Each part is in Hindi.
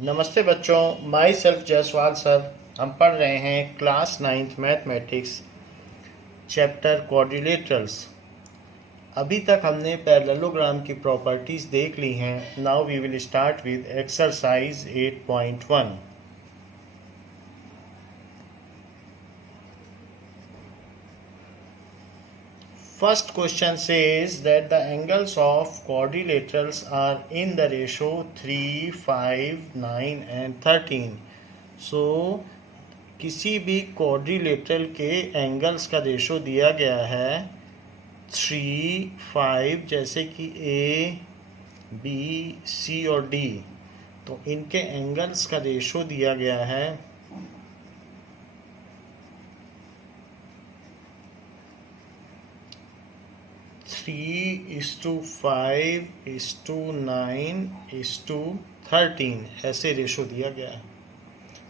नमस्ते बच्चों, माई सेल्फ जयसवाल सर। हम पढ़ रहे हैं class 9th mathematics chapter quadrilaterals. अभी तक हमने पैरेललोग्राम की प्रॉपर्टीज देख ली हैं। Now we will start with exercise 8.1। First question says that the angles of quadrilaterals are in the ratio 3, 5, 9 and 13. So किसी भी क्वाड्रिलेटरल के एंगल्स का रेशो दिया गया है 3, 5, जैसे कि ए, बी, सी और डी। तो इनके एंगल्स का रेशो दिया गया है 3:5:9:13, ऐसे रेशो दिया गया है।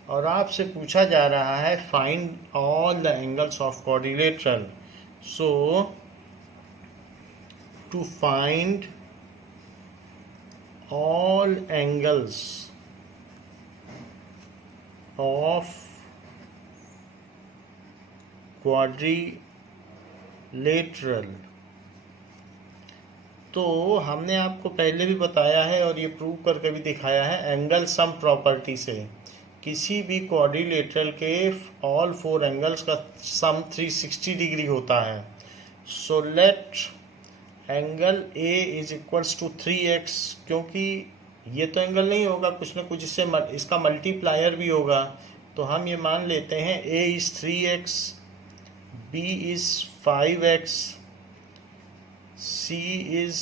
और आपसे पूछा जा रहा है find all the angles of quadrilateral. So to find all angles of quadrilateral, तो हमने आपको पहले भी बताया है और ये प्रूव करके भी दिखाया है एंगल सम प्रॉपर्टी से। किसी भी क्वाड्रिलेटरल के ऑल 4 एंगल्स का सम 360 डिग्री होता है। So let angle A is equals to 3x, क्योंकि ये तो एंगल नहीं होगा, कुछ ना कुछ इसका मल्टीप्लायर भी होगा। तो हम ये मान लेते हैं a is 3x, b is 5x, c is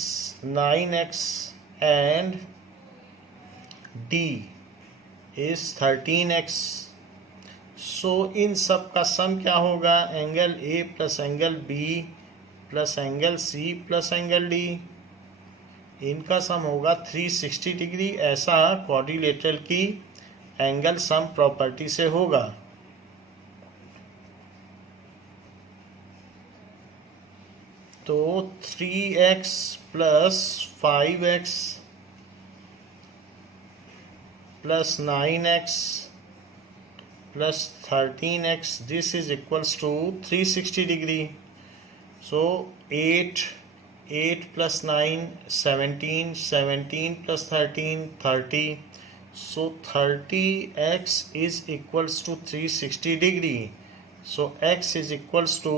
9x and d is 13x। So इन सब का सम क्या होगा? Angle a plus angle b plus angle C plus angle D, इनका सम होगा 360 डिग्री। ऐसा क्वाड्रिलेटरल की एंगल सम प्रॉपर्टी से होगा। तो 3x plus 5x plus 9x plus 13x, this is equals to 360 degree. So 8 plus 9 17, 17 plus 13 30. So 30x is equals to 360 degree. So x is equals to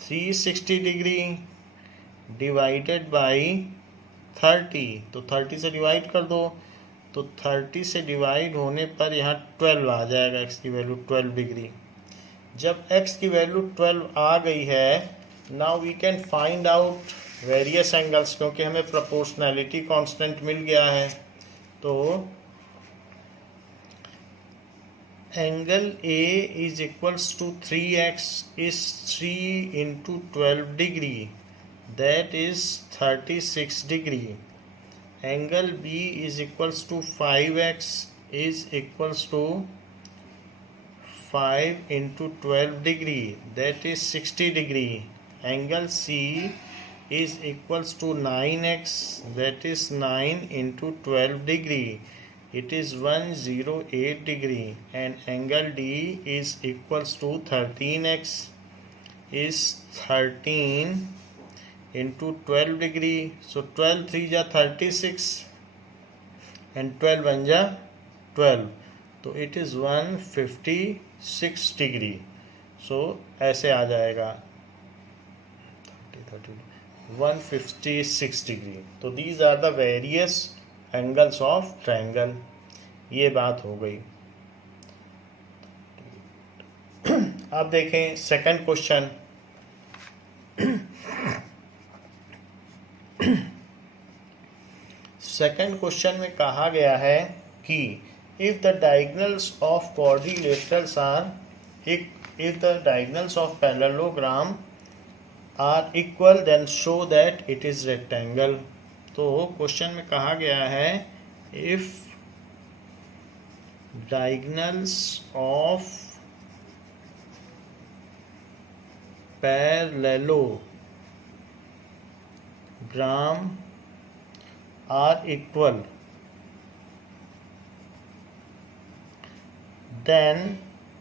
360 degree divided by 30. तो 30 से डिवाइड कर दो, तो 30 से डिवाइड होने पर यहाँ 12 आ जाएगा। x की वैल्यू 12 डिग्री। जब x की वैल्यू 12 आ गई है, now we can find out various angles, क्योंकि हमें प्रोपोर्शनैलिटी कांस्टेंट मिल गया है। तो angle A is equals to 3x is 3 into 12 degree, that is 36 degree. Angle B is equals to 5x is equals to 5 into 12 degree, that is 60 degree. Angle C is equals to 9x, that is 9 into 12 degree, it is 108 degree. And angle D is equals to 13x is 13 into 12 degree. So 12 3 जा 36 and 12 1 जा 12, तो it is 156 degree. So ऐसे आ जाएगा 156 डिग्री। तो these are the various angles of triangle. ये बात हो गई। अब देखें सेकंड क्वेश्चन। सेकंड क्वेश्चन में कहा गया है कि if the diagonals of quadrilaterals are if the diagonals of parallelogram are equal then show that it is rectangle। तो क्वेश्चन में कहा गया है if diagonals of parallelogram are equal then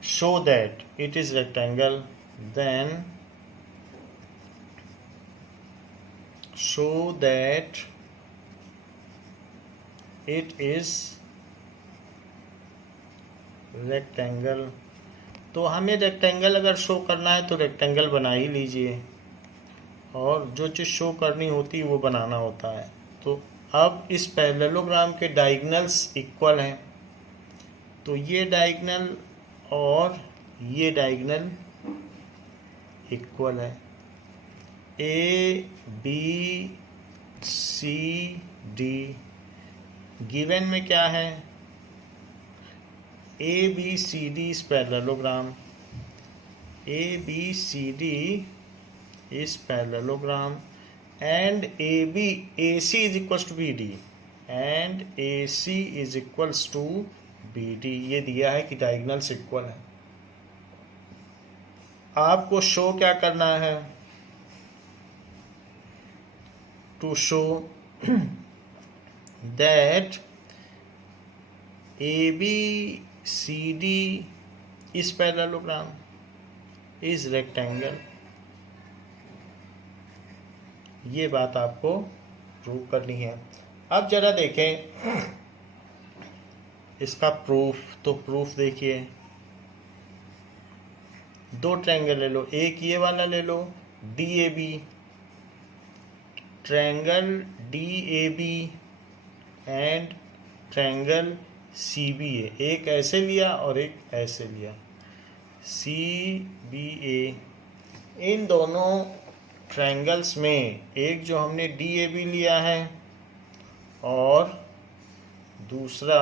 show that it is rectangle, then show that it is rectangle। तो हमें रेक्टेंगल अगर शो करना है तो रेक्टेंगल बना ही लीजिए, और जो चीज़ शो करनी होती है वो बनाना होता है। तो अब इस पैरेललोग्राम के डायगोनल्स इक्वल हैं, तो ये डायगोनल और ये डायगोनल इक्वल है। A B C D given में क्या है, A B C D is parallelogram, A B C D is parallelogram, and AC is equals to BD and AC is equals to BD। ये दिया है कि डायगोनल्स इक्वल है। आपको शो क्या करना है, to show that ABCD is parallelogram is rectangle। ये बात आपको प्रूव करनी है। अब जरा देखें इसका प्रूफ, तो प्रूफ देखिए, दो ट्रायंगल ले लो, एक ये वाला ले लो DAB, triangle DAB and triangle CBA, एक ऐसे लिया और एक ऐसे लिया CBA। इन दोनों ट्रायंगल्स में एक जो हमने DAB लिया है और दूसरा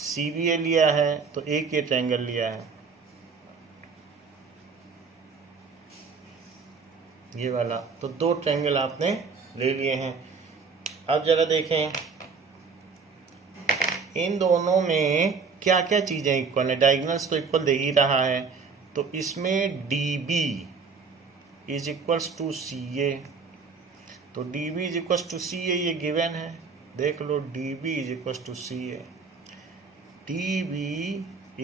CBA लिया है, तो एक ये ट्रायंगल लिया है ये वाला, तो दो ट्रायंगल आपने ले लिए हैं। अब जरा देखें इन दोनों में क्या क्या चीज़ें इक्वल है, डायगोनल्स तो इक्वल दे ही रहा है, तो इसमें DB is equals to CA, तो DB is equals to CA ये गिवन है, देख लो DB is equals to CA, DB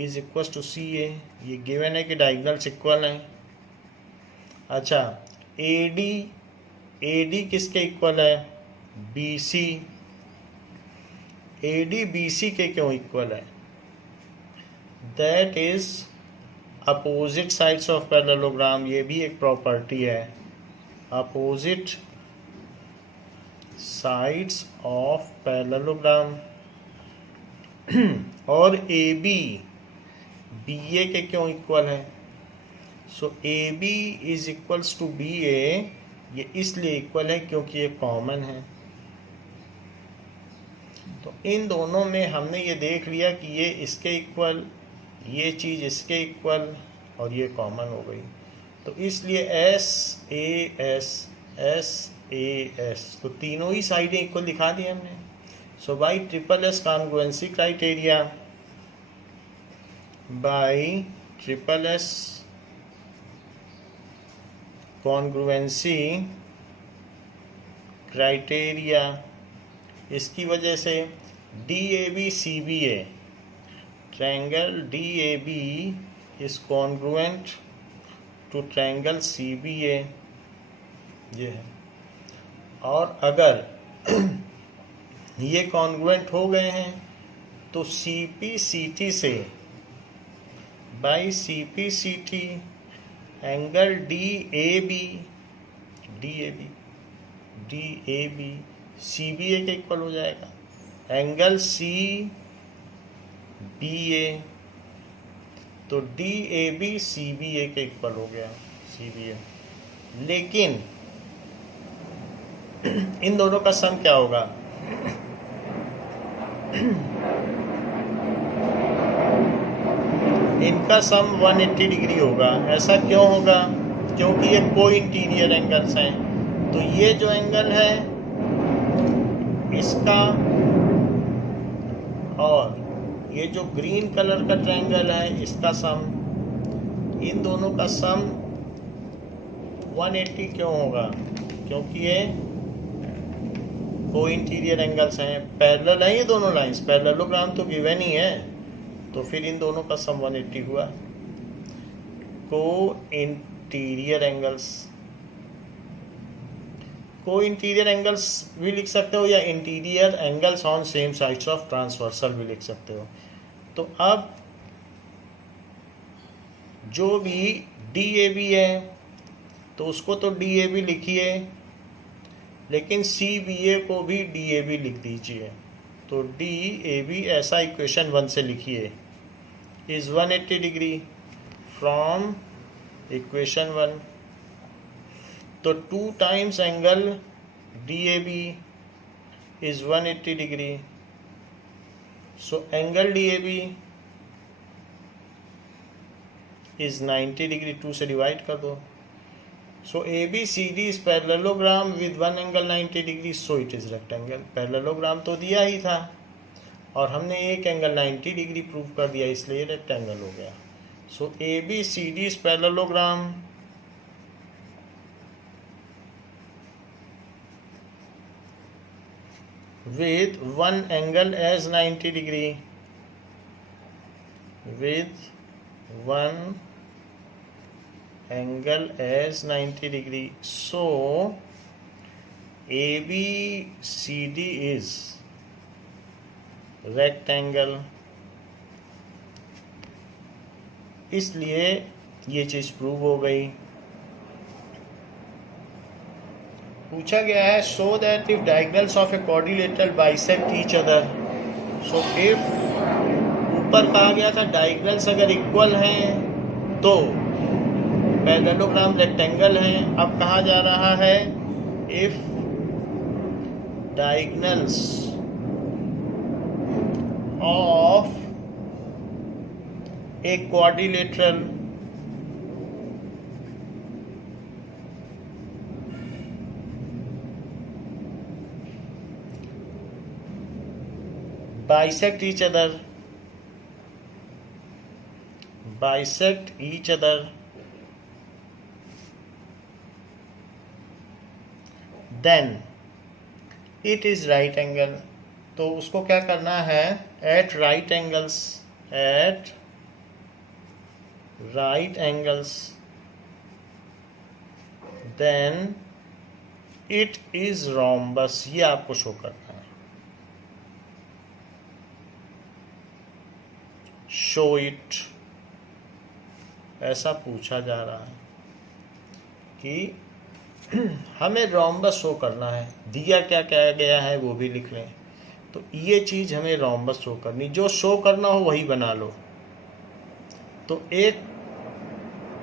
is equals to CA ये गिवन है कि डायगोनल्स इक्वल हैं। अच्छा AD किसके इक्वल है, BC, AD BC के क्यों इक्वल है, that is opposite sides of parallelogram, ये भी एक प्रॉपर्टी है, अपोजिट साइड्स ऑफ पैरेललोग्राम। और AB BA के क्यों इक्वल है, so AB is equals to BA ये इसलिए इक्वल है क्योंकि ये कॉमन है। तो इन दोनों में हमने ये देख लिया कि ये इसके इक्वल, ये चीज़ इसके इक्वल और ये कॉमन हो गई, तो इसलिए SAS तो तीनों ही साइडें इक्वल दिखा दी हमने। So by SSS congruency criteria, by SSS congruency criteria, इसकी वजह से DAB CBA, triangle DAB is congruent to triangle CBA ये है। और अगर ये कॉन्ग्रुएंट हो गए हैं तो CPCT से by CPCT angle DAB CBA के इक्वल हो जाएगा, एंगल CBA, तो DAB CBA के इक्वल हो गया CBA। लेकिन इन दोनों का सम क्या होगा, इनका सम 180 डिग्री होगा। ऐसा क्यों होगा, क्योंकि ये को इंटीरियर एंगल्स हैं, तो ये जो एंगल है इसका और ये जो ग्रीन कलर का ट्रायंगल है इसका सम, इन दोनों का सम 180 क्यों होगा, क्योंकि ये को इंटीरियर एंगल्स हैं, पैरेलल हैं ये दोनों लाइंस, पैरेललोग्राम तो गिवन ही है, तो फिर इन दोनों का सम 180 हुआ। को इंटीरियर एंगल्स, को इंटीरियर एंगल्स भी लिख सकते हो या interior angles on same sides of transversal भी लिख सकते हो। तो अब जो भी DAB है तो उसको तो DAB लिखिए, लेकिन CBA को भी DAB लिख दीजिए। तो DAB ऐसा इक्वेशन 1 से लिखिए, इज 180 डिग्री फ्रॉम इक्वेशन 1। तो 2 times angle DAB is 180 degree, so angle DAB is 90 degree, 2 से डिवाइड कर दो। सो ABCD is parallelogram with one angle 90 degree, so it is rectangle. Parallelogram तो दिया ही था और हमने एक एंगल 90 डिग्री प्रूव कर दिया, इसलिए रेक्टेंगल हो गया। सो ABCD is parallelogram with one angle as 90 degree, with one angle as 90 degree, so ABCD is rectangle। इसलिए ये चीज प्रूव हो गई। पूछा गया है so that if diagonals of a quadrilateral bisect each other, so if ऊपर कहा गया था डायगोनल्स अगर इक्वल हैं तो पैरेललोग्राम रेक्टेंगल है। अब कहा जा रहा है if diagonals of a quadrilateral bisect each other, then it is right angle। तो उसको क्या करना है, at right angles then it is rhombus। ये आपको शो करना है, शो इट। ऐसा पूछा जा रहा है कि हमें रोम्बस शो करना है, दिया क्या क्या गया है वो भी लिख लें। तो ये चीज हमें रोम्बस शो करनी, जो शो करना हो वही बना लो। तो एक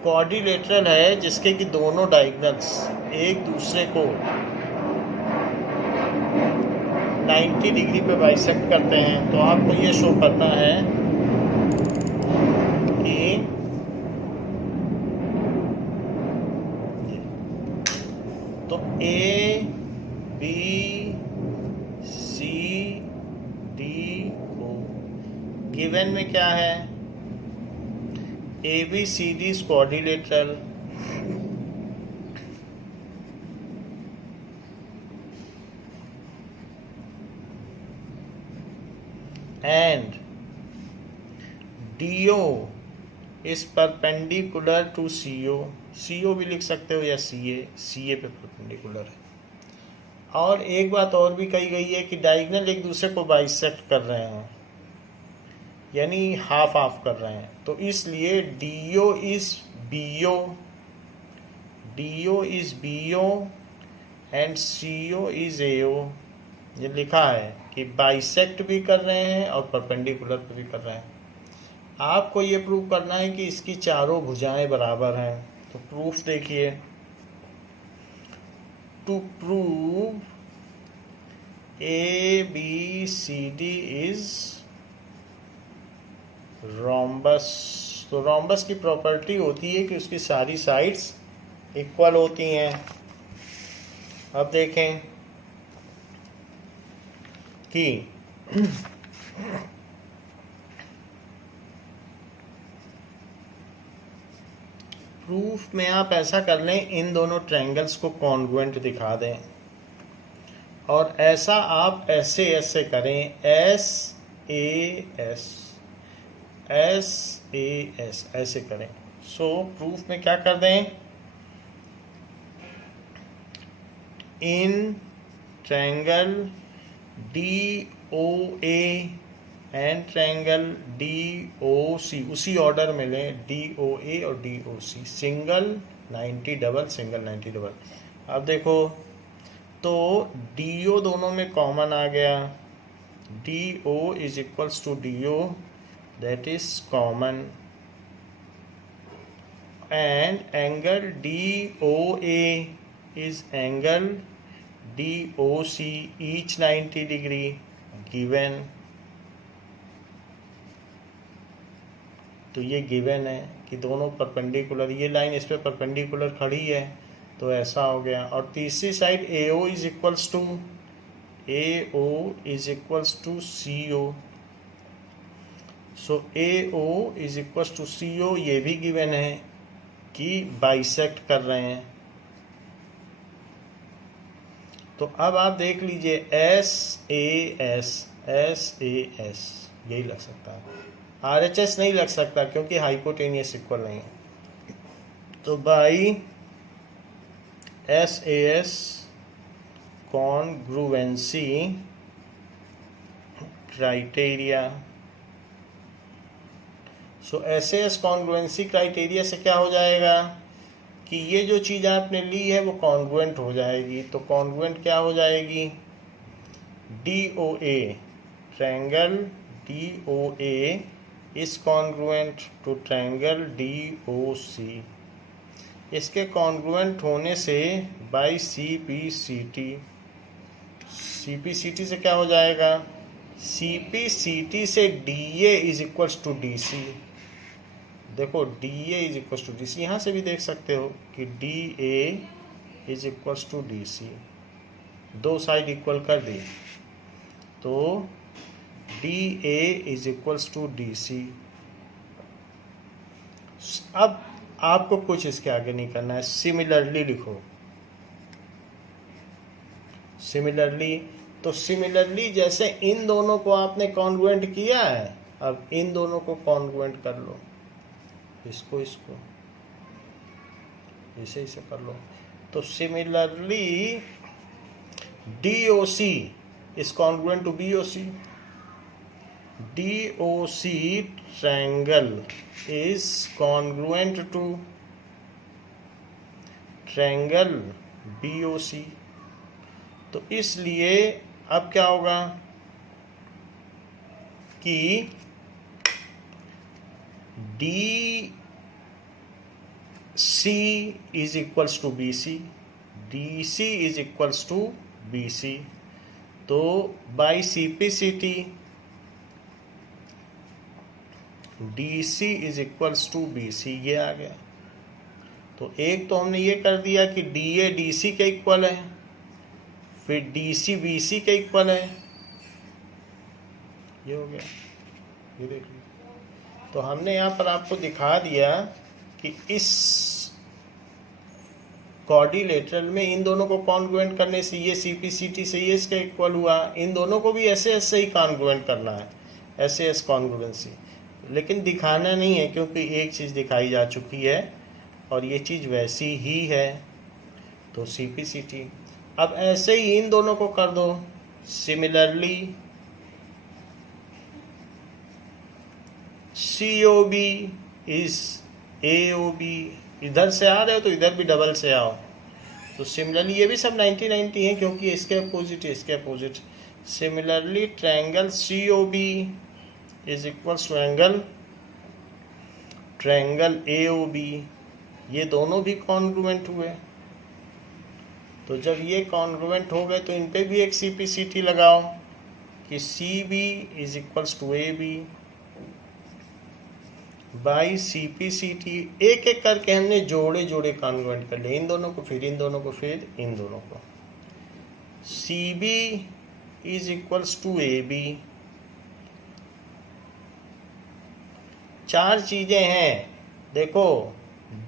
क्वाड्रिलेटरल है जिसके कि दोनों डायगोनल्स एक दूसरे को 90 डिग्री पे बाइसेक्ट करते हैं। तो आपको ये शो करना है कि तो A B C D O given में क्या है, ABCD is quadrilateral and DO is perpendicular to CO। CO भी लिख सकते हो या CA पे परपेंडिकुलर है। और एक बात और भी कही गई है कि डायगोनल एक दूसरे को बाइसेक्ट कर रहे हैं, यानी हाफ हाफ कर रहे हैं। तो इसलिए DO is BO and CO is AO। ये लिखा है कि बाइसेक्ट भी कर रहे हैं और परपेंडिकुलर पे भी कर रहे हैं। आपको ये प्रूव करना है कि इसकी चारों भुजाएं बराबर हैं। तो प्रूफ देखिए, to prove ABCD is rhombus. तो रोम्बस की प्रॉपर्टी होती है कि उसकी सारी साइड्स इक्वल होती हैं। अब देखें कि प्रूफ में आप ऐसा कर लें, इन दोनों ट्रायंगल्स को कॉन्ग्रुएंट दिखा दें। और ऐसा आप ऐसे ऐसे करें, S A S, S A S, ऐसे करें। सो प्रूफ में क्या कर दें, in triangle D O A and triangle D O C, उसी ऑर्डर में लें, डी ओ ए और D O C, single 90 double, single 90 double. अब देखो तो डी ओ दोनों में कॉमन आ गया, D O is equals to D O, that is common, and angle D O A is angle D O C, each 90 degree given. तो ये गिवन है कि दोनों परपेंडिकुलर, ये लाइन इस पे परपेंडिकुलर खड़ी है, तो ऐसा हो गया। और तीसरी side A O is equals to, A O is equals to C O, so A O is equals to C O, ये भी गिवन है कि बाइसेक्ट कर रहे हैं। तो अब आप देख लीजिए, S A S, S A S, यही लग सकता है, RHS नहीं लग सकता क्योंकि हाइपोटेनियस इक्वल नहीं है। तो by SAS congruency criteria, so SAS congruency criteria से क्या हो जाएगा कि ये जो चीज़ आपने ली है वो कॉन्ग्रुएंट हो जाएगी। तो कॉन्ग्रुएंट क्या हो जाएगी, DOA, triangle DOA is congruent to triangle DOC, इसके कॉन्ग्रुएंट होने से बाई CPCT, CPCT से क्या हो जाएगा, CPCT से DA is equals to DC। देखो DA is equals to DC, यहाँ से भी देख सकते हो कि DA is equals to DC, दो साइड इक्वल कर दी, तो DA is equals to DC। अब आपको कुछ इसके आगे नहीं करना है, सिमिलरली लिखो, सिमिलरली। तो सिमिलरली जैसे इन दोनों को आपने कॉन्ग्रुएंट किया है, अब इन दोनों को कॉन्ग्रुएंट कर लो, इसको इसको इसे इसे कर लो। तो similarly DOC is congruent to BOC, DOC triangle is congruent to triangle BOC। तो इसलिए अब क्या होगा कि DC is equals to BC, DC is equals to BC। तो by CPCT DC is equals to BC, ये आ गया। तो एक तो हमने ये कर दिया कि DA DC के इक्वल है, फिर DC BC के इक्वल है, ये हो गया, ये देख लीजिए। तो हमने यहाँ पर आपको दिखा दिया कि इस क्वाड्रिलेटरल में इन दोनों को कॉन्ग्रुएंट करने से ये CPCT से ये इसका इक्वल हुआ, इन दोनों को भी ऐसे ऐसे ही कॉन्ग्रुएंट करना है, ऐसे ऐसे कॉन्ग्रुएंसी, लेकिन दिखाना नहीं है क्योंकि एक चीज़ दिखाई जा चुकी है और ये चीज़ वैसी ही है, तो CPCT। अब ऐसे ही इन दोनों को कर दो, सिमिलरली COB इज AOB, इधर से आ रहे हो तो इधर भी डबल से आओ। तो सिमिलरली ये भी सब 90-90 है क्योंकि इसके अपोजिट है, इसके opposite. Similarly triangle COB is equals to angle triangle AOB, ये दोनों भी कॉन्ग्रुएंट हुए। तो जब ये कॉन्ग्रुएंट हो गए तो इन पे भी एक CPCT लगाओ कि CB is equals to AB by CPCT। एक एक करके हमने जोड़े जोड़े कॉन्ग्रुएंट कर लिए, इन दोनों को फिर इन दोनों को फिर इन दोनों को। CB is equals to AB, चार चीजें हैं देखो,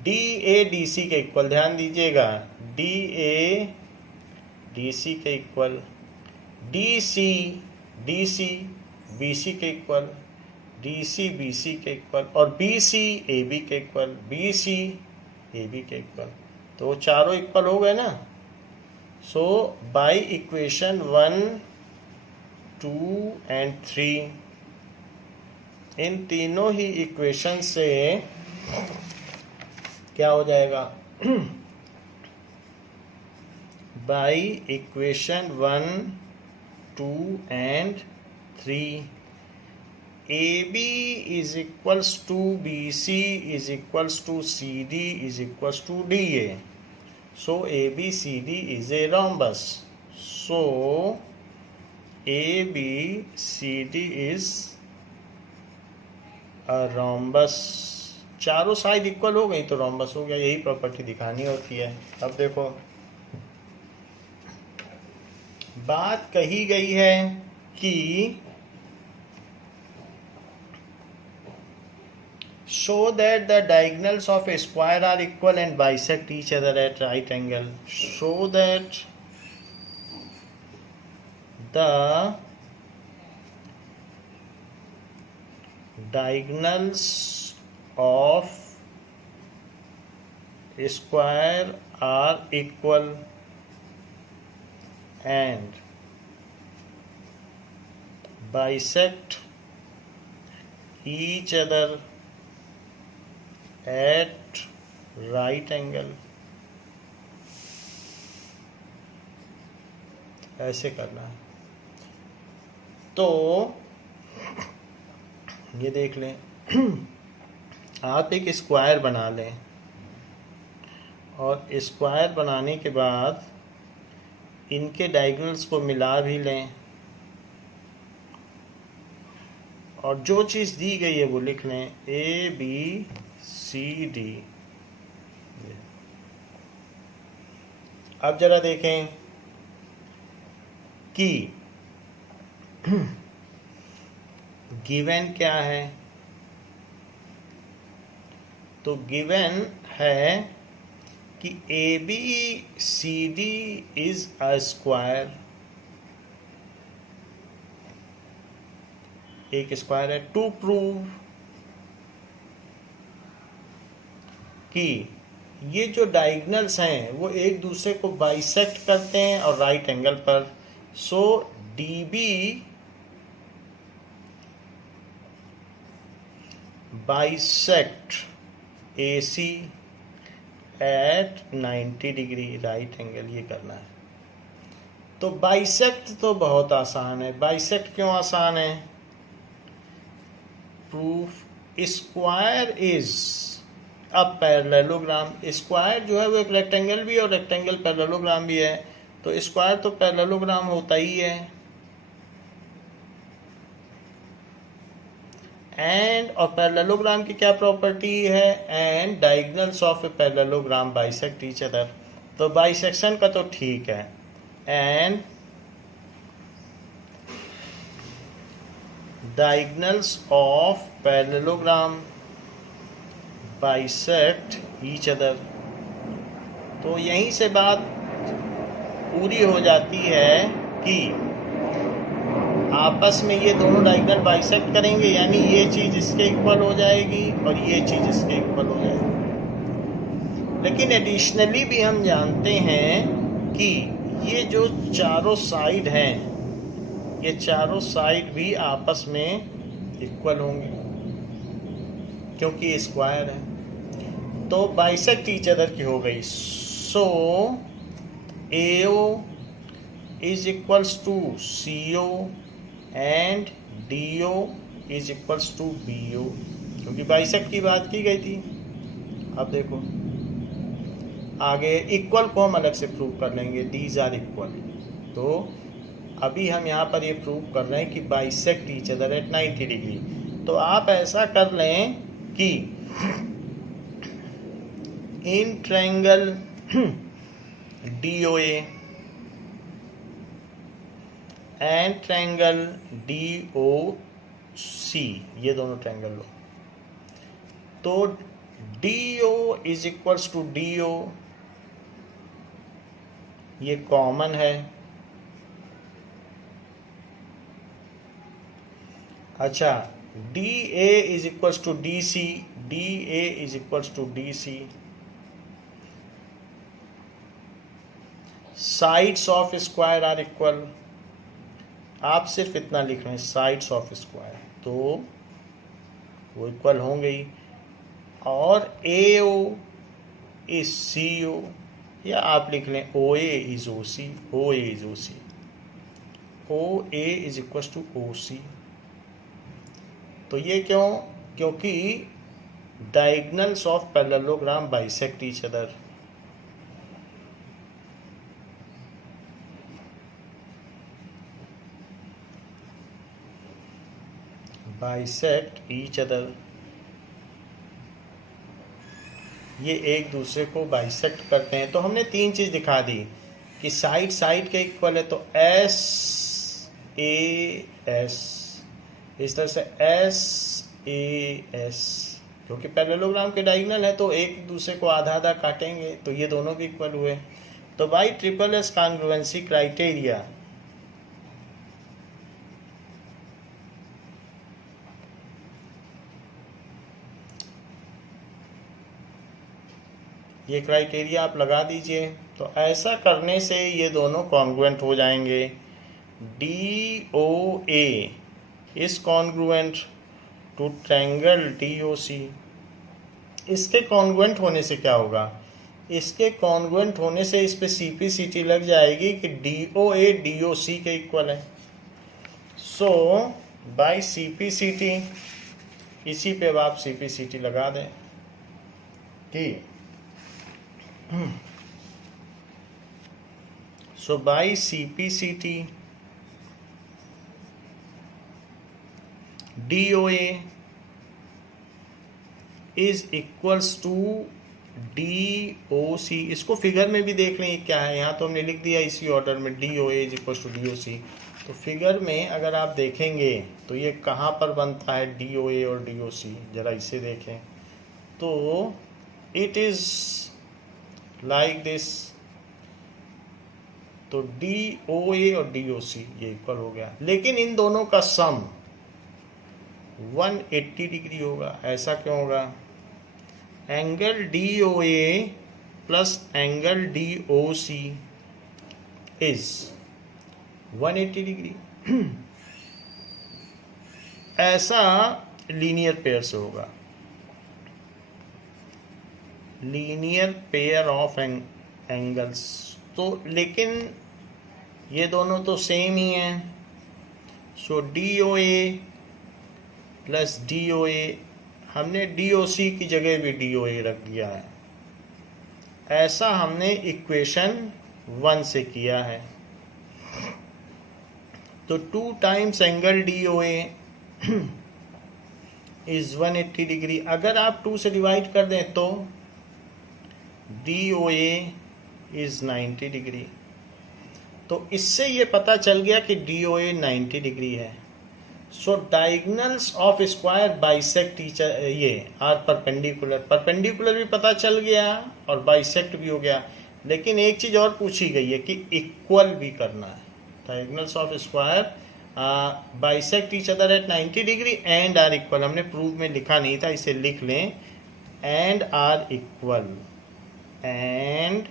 DA DC के इक्वल, ध्यान दीजिएगा, DA DC के equal, D C B C के equal, D C B C के इक्वल, और बी सी ए बी के equal, B C A B के इक्वल। तो चारों इक्वल हो गए ना। सो बाय इक्वेशन 1, 2 एंड 3, इन तीनों ही इक्वेशन से क्या हो जाएगा? By equation 1, 2 and 3, AB is equals to BC is equals to CD is equals to DA. So ABCD is a rhombus. So ABCD is a rhombus. चारों साइड इक्वल हो गई तो rhombus हो गया। यही प्रॉपर्टी दिखानी होती है। अब देखो, बात कही गई है कि show that the diagonals of a square are equal and bisect each other at right angle. Show that the diagonals of a square are equal and bisect each other at right angle. ऐसे करना है। तो ये देख लें, आप एक स्क्वायर बना लें और स्क्वायर बनाने के बाद इनके डायगोनल्स को मिला भी लें और जो चीज़ दी गई है वो लिख लें, ए बी सी डी। अब जरा देखें कि गिवन क्या है। तो गिवन है कि A B C D is a square, एक स्क्वायर है। टू प्रूव कि ये जो डायगोनल्स हैं वो एक दूसरे को बाइसेक्ट करते हैं और राइट एंगल पर। सो डी बी बाइसेक्ट ए सी एट 90 डिग्री राइट एंगल, ये करना है। तो बाइसेक्ट तो बहुत आसान है। बाइसेक्ट क्यों आसान है? Proof, square is a parallelogram. Square जो है वो एक रेक्टेंगल भी है और रेक्टेंगल पैरेललोग्राम भी है। तो स्क्वायर तो पैरेललोग्राम होता ही है। एंड, और पैरेललोग्राम की क्या प्रॉपर्टी है? And diagonals of a parallelogram bisect each other. तो बाइसेक्शन का तो ठीक है। And diagonals of parallelogram bisect each other. तो यहीं से बात पूरी हो जाती है कि आपस में ये दोनों डायगोनल बाइसेक्ट करेंगे, यानी ये चीज़ इसके इक्वल हो जाएगी और ये चीज़ इसके इक्वल हो जाएगी। लेकिन एडिशनली भी हम जानते हैं कि ये जो चारों साइड हैं, ये चारों साइड भी आपस में इक्वल होंगे क्योंकि ये स्क्वायर है। तो बाइसेक्ट ईच अदर की हो गई। So AO is equals to CO and DO is equals to BO, क्योंकि बाइसेक्ट की बात की गई थी। अब देखो आगे इक्वल को हम अलग से प्रूव कर लेंगे, दीज आर इक्वल। तो अभी हम यहाँ पर ये प्रूव कर रहे हैं कि bisect each other at 90 degree. तो आप ऐसा कर लें कि इन triangle DOA and triangle DOC, ये दोनों ट्रायंगल लो। तो DO is equals to DO, ये कॉमन है। अच्छा, D A is equals to D C, D A is equals to D C. Sides of square are equal, आप सिर्फ इतना लिख रहे हैं साइड्स ऑफ स्क्वायर, तो वो इक्वल होंगे ही। और ए ओ इज सी ओ, या आप लिख लें O A is O C, O A is O C, O A is equal to O C. तो ये क्यों? क्योंकि diagonals of parallelogram bisect each other. Bisect each other, ये एक दूसरे को बाइसेक्ट करते हैं। तो हमने तीन चीज दिखा दी कि साइड साइड के इक्वल है, तो एस ए एस, इस तरह से एस ए एस, क्योंकि पैरेललोग्राम के डायगोनल है तो एक दूसरे को आधा आधा काटेंगे, तो ये दोनों भी इक्वल हुए। तो by triple S congruency criteria ये क्राइटेरिया आप लगा दीजिए। तो ऐसा करने से ये दोनों कॉन्ग्रुएंट हो जाएंगे। D O A is congruent to triangle D O C. इसके कॉन्ग्रुएंट होने से क्या होगा? इसके कॉन्ग्रुएंट होने से इस पे सीपीसीटी लग जाएगी कि D O A D O सी के इक्वल है। सो बाय सीपीसीटी, इसी पे अब आप सीपीसीटी लगा दें कि so by CPCT DOA is equals to DOC। इसको फिगर में भी देख लें क्या है, यहाँ तो हमने लिख दिया इसी ऑर्डर में DOA is equals to DOC। तो फिगर में अगर आप देखेंगे तो ये कहाँ पर बनता है DOA और DOC, जरा इसे देखें तो इट इज लाइक दिस। तो DOA और DOC ये इक्वल हो गया, लेकिन इन दोनों का सम 180 डिग्री होगा। ऐसा क्यों होगा? Angle DOA plus angle DOC is 180 degree. ऐसा लीनियर पेयर से होगा, लीनियर पेयर ऑफ एंगल्स। तो लेकिन ये दोनों तो सेम ही हैं। सो DOA प्लस DOA, हमने DOC की जगह भी DOA रख दिया है। ऐसा हमने इक्वेशन 1 से किया है। तो 2 times angle DOA is 180 degree. अगर आप 2 से डिवाइड कर दें तो DOA इज 90 डिग्री। तो इससे ये पता चल गया कि DOA 90 डिग्री है। सो डायगोनल्स ऑफ स्क्वायर बाइसेक्ट ये आर परपेंडिकुलर, परपेंडिकुलर भी पता चल गया और बाइसेक्ट भी हो गया। लेकिन एक चीज और पूछी गई है कि इक्वल भी करना है। Diagonals of square bisect each other at 90 degree and are equal. हमने प्रूफ में लिखा नहीं था, इसे लिख लें, and are equal, and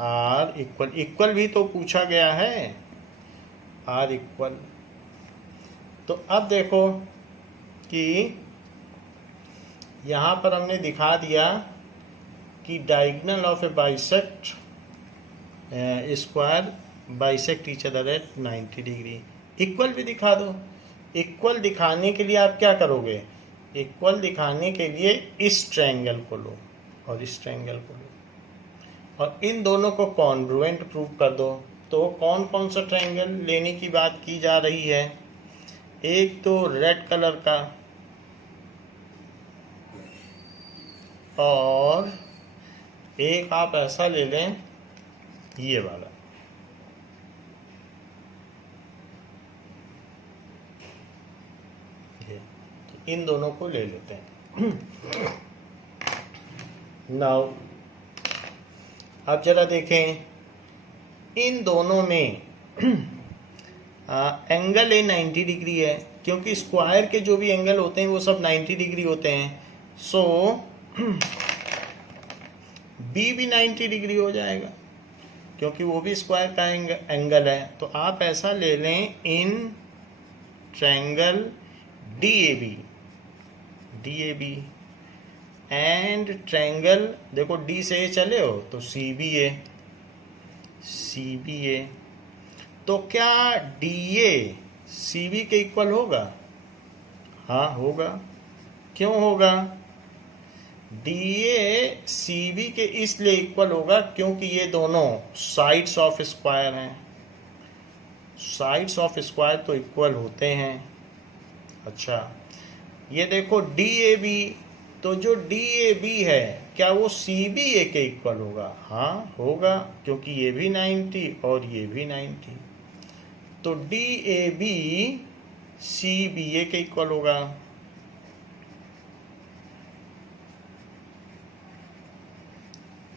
are equal. Equal भी तो पूछा गया है, आर इक्वल। तो अब देखो कि यहाँ पर हमने दिखा दिया कि diagonal of A bisect square bisect each other at 90 degree. Equal भी दिखा दो। इक्वल दिखाने के लिए आप क्या करोगे? इक्वल दिखाने के लिए इस ट्रायंगल को लो और इस ट्रायंगल को लो और इन दोनों को कॉन्ग्रुएंट प्रूव कर दो। तो कौन कौन सा ट्रायंगल लेने की बात की जा रही है? एक तो रेड कलर का, और एक आप ऐसा ले लें ये वाला। ये तो इन दोनों को ले लेते हैं। नाउ अब जरा देखें, इन दोनों में एंगल ए 90 डिग्री है, क्योंकि स्क्वायर के जो भी एंगल होते हैं वो सब 90 डिग्री होते हैं, सो बी भी 90 डिग्री हो जाएगा क्योंकि वो भी स्क्वायर का एंगल है। तो आप ऐसा ले लें, इन triangle D A B and triangle, देखो डी से ए चले हो तो सी बी ए, तो क्या डी ए सी बी के इक्वल होगा? हाँ होगा। क्यों होगा? डी ए सी बी के इसलिए इक्वल होगा क्योंकि ये दोनों साइड्स ऑफ स्क्वायर हैं। साइड्स ऑफ स्क्वायर तो इक्वल होते हैं। अच्छा, ये देखो डी ए बी, तो जो डी ए बी है क्या वो सी बी ए के इक्वल होगा? हाँ होगा, क्योंकि ये भी 90 और ये भी 90, तो D A B C B A के इक्वल होगा।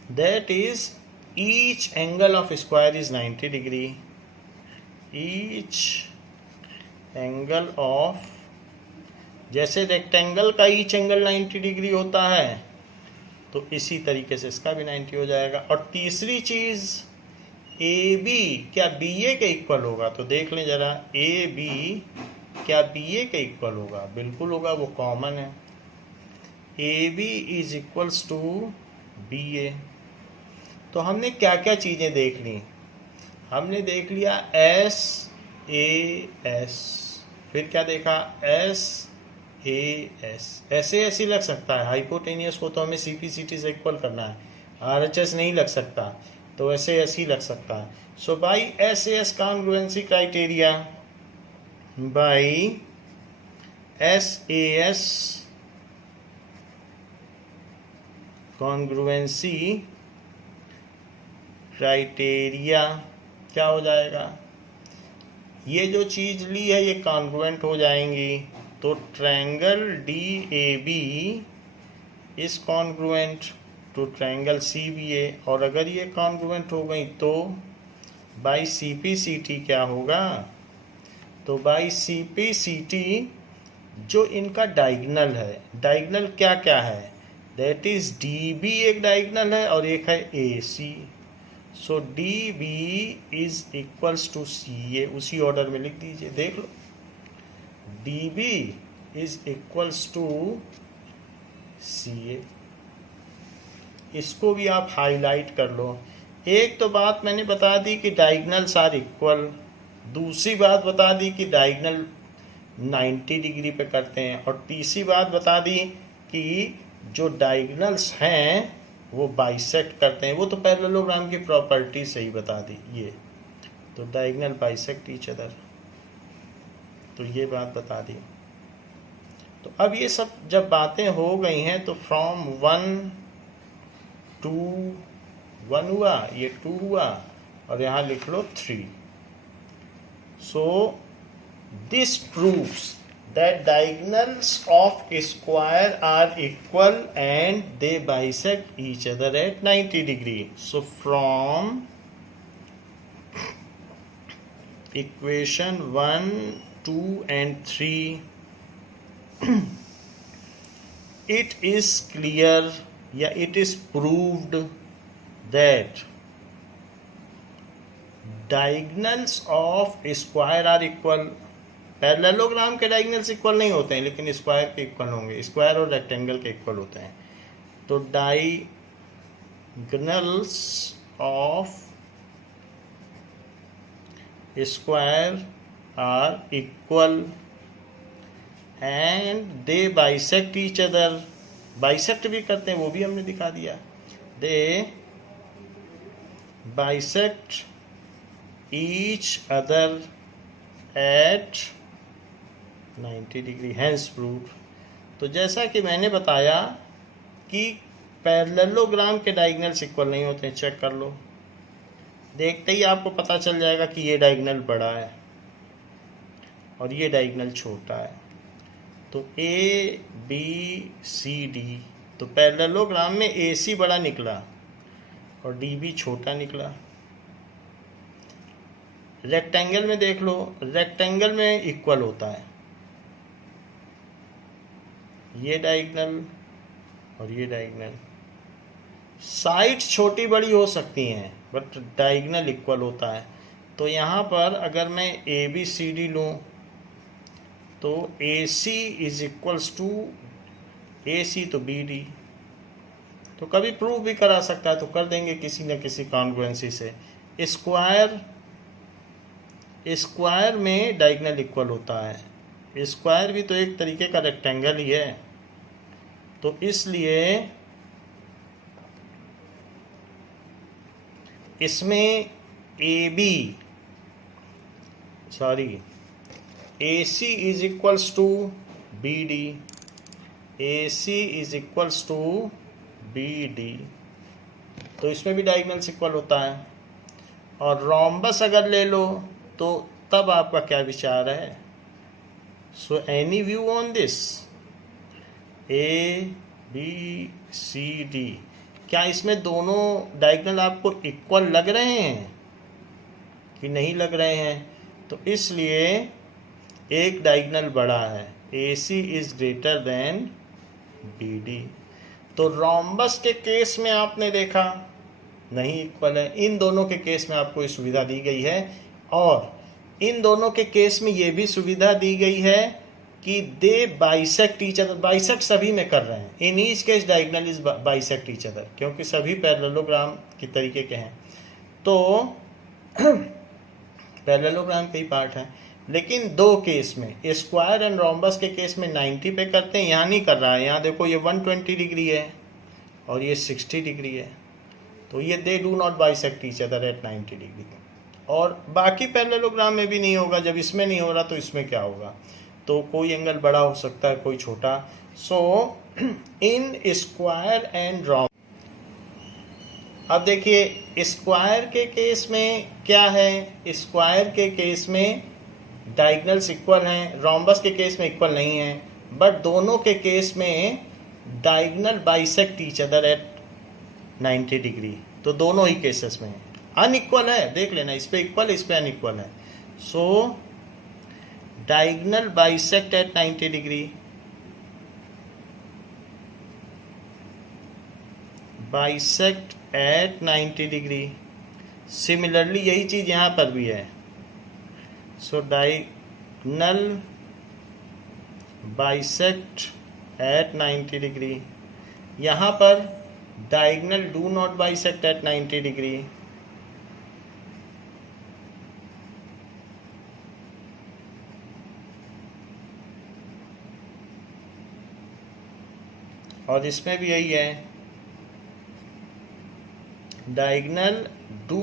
That is, each angle of square is 90 degree. Each angle of, जैसे रेक्टेंगल का ईच एंगल 90 डिग्री होता है तो इसी तरीके से इसका भी 90 हो जाएगा। और तीसरी चीज, ए बी क्या बी ए के इक्वल होगा? तो देख लें जरा, ए बी क्या बी ए के इक्वल होगा? बिल्कुल होगा, वो कॉमन है। A B is equals to B A. तो हमने क्या क्या चीज़ें देख ली? हमने देख लिया एस ए एस, फिर क्या देखा? S A S. ऐसे ऐसे लग सकता है, हाइपोटेनियस को तो हमें सी पी सी टी से इक्वल करना है, आर एच एस नहीं लग सकता, तो ऐसे ऐसे ही लग सकता है। So by S A S congruency criteria, by S A S congruency criteria क्या हो जाएगा? ये जो चीज ली है ये कॉन्ग्रुएंट हो जाएंगी, तो triangle D A B is congruent to triangle C B A, और अगर ये कॉन्ग्रुएंट हो गई तो by C P C T क्या होगा? तो by C P C T जो इनका डायगोनल है, डायगोनल क्या क्या है? दैट इज डी बी एक डायगोनल है और एक है A C. So D B is equals to C A, उसी ऑर्डर में लिख दीजिए, देख लो, D B is equals to C A. इसको भी आप हाईलाइट कर लो। एक तो बात मैंने बता दी कि डायगोनल्स आर इक्वल, दूसरी बात बता दी कि डायगोनल 90 डिग्री पे करते हैं, और तीसरी बात बता दी कि जो डायगोनल्स हैं वो बाइसेक्ट करते हैं। वो तो पैरेललोग्राम की प्रॉपर्टी से ही बता दी ये, तो डायगोनल बाइसेक्ट ईच अदर, तो ये बात बता दी। तो अब ये सब जब बातें हो गई हैं तो फ्रॉम 1 to 1 हुआ, ये 2 हुआ, और यहाँ लिख लो 3। So this proves that diagonals of a square are equal and they bisect each other at 90 degree. So from equation 1, 2 and 3 it is clear, या it is proved that diagonals of a square are equal. Parallelogram के डायगोनल्स इक्वल नहीं होते हैं, लेकिन स्क्वायर के इक्वल होंगे, स्क्वायर और रेक्टेंगल के इक्वल होते हैं। तो diagonals of square are equal and they bisect each other. Bisect भी करते हैं, वो भी हमने दिखा दिया। They bisect each other at 90 degree, hence proved. तो जैसा कि मैंने बताया कि पैरेललोग्राम के डायगोनल्स इक्वल नहीं होते हैं, चेक कर लो, देखते ही आपको पता चल जाएगा कि ये डायगोनल बड़ा है और ये डायगोनल छोटा है। तो ए बी सी डी, तो पैरेललोग्राम में ए सी बड़ा निकला और डी बी छोटा निकला। रेक्टेंगल में देख लो, रेक्टेंगल में इक्वल होता है, ये डायगोनल और ये डायगोनल। साइड छोटी बड़ी हो सकती हैं बट डायगोनल इक्वल होता है। तो यहाँ पर अगर मैं ए बी सी डी लूँ तो A C is equals to ए सी तो बी डी। तो कभी प्रूव भी करा सकता है तो कर देंगे किसी न किसी कॉन्ग्रुएंसी से। स्क्वायर में डायगोनल इक्वल होता है। स्क्वायर भी तो एक तरीके का रेक्टेंगल ही है, तो इसलिए इसमें A C is equals to B D, A C is equals to B D, तो इसमें भी डायगोनल्स इक्वल होता है। और रोम्बस अगर ले लो तो तब आपका क्या विचार है? So any view on this? A B C D, क्या इसमें दोनों डायगोनल आपको इक्वल लग रहे हैं कि नहीं लग रहे हैं? तो इसलिए एक डायगोनल बड़ा है, A C is greater than B D. तो रोम्बस के केस में आपने देखा नहीं इक्वल है, इन दोनों के केस में आपको ये सुविधा दी गई है। और इन दोनों के केस में ये भी सुविधा दी गई है कि दे बाइसेक्ट ईच अदर। बाइसेक्ट सभी में कर रहे हैं, in each case diagonal is bisect each other, क्योंकि सभी पैरेललोग्राम के तरीके के हैं। तो पैरेललोग्राम के ही पार्ट हैं, लेकिन दो केस में, स्क्वायर एंड रोम्बस के केस में 90 पे करते हैं, यहाँ नहीं कर रहा है। यहाँ देखो ये 120 डिग्री है और ये 60 डिग्री है, तो ये they do not bisect each other at 90 degree. और बाकी पैरेललोग्राम में भी नहीं होगा, जब इसमें नहीं हो रहा तो इसमें क्या होगा? तो कोई एंगल बड़ा हो सकता है, कोई छोटा। सो इन स्क्वायर एंड रोम्बस, अब देखिए स्क्वायर के केस में क्या है? स्क्वायर के केस में डायगोनल्स इक्वल हैं, रोम्बस के केस में इक्वल नहीं है, बट दोनों के केस में diagonal bisect each other at 90 degree. तो दोनों ही केसेस में अनइक्वल है, देख लेना, इस पे इक्वल, इस पे अनइक्वल है। So diagonal bisect at 90 degree, bisect at 90 degree. Similarly यही चीज यहां पर भी है। So diagonal bisect at 90 degree, यहां पर diagonal do not bisect at 90 degree. और इसमें भी यही है, diagonal do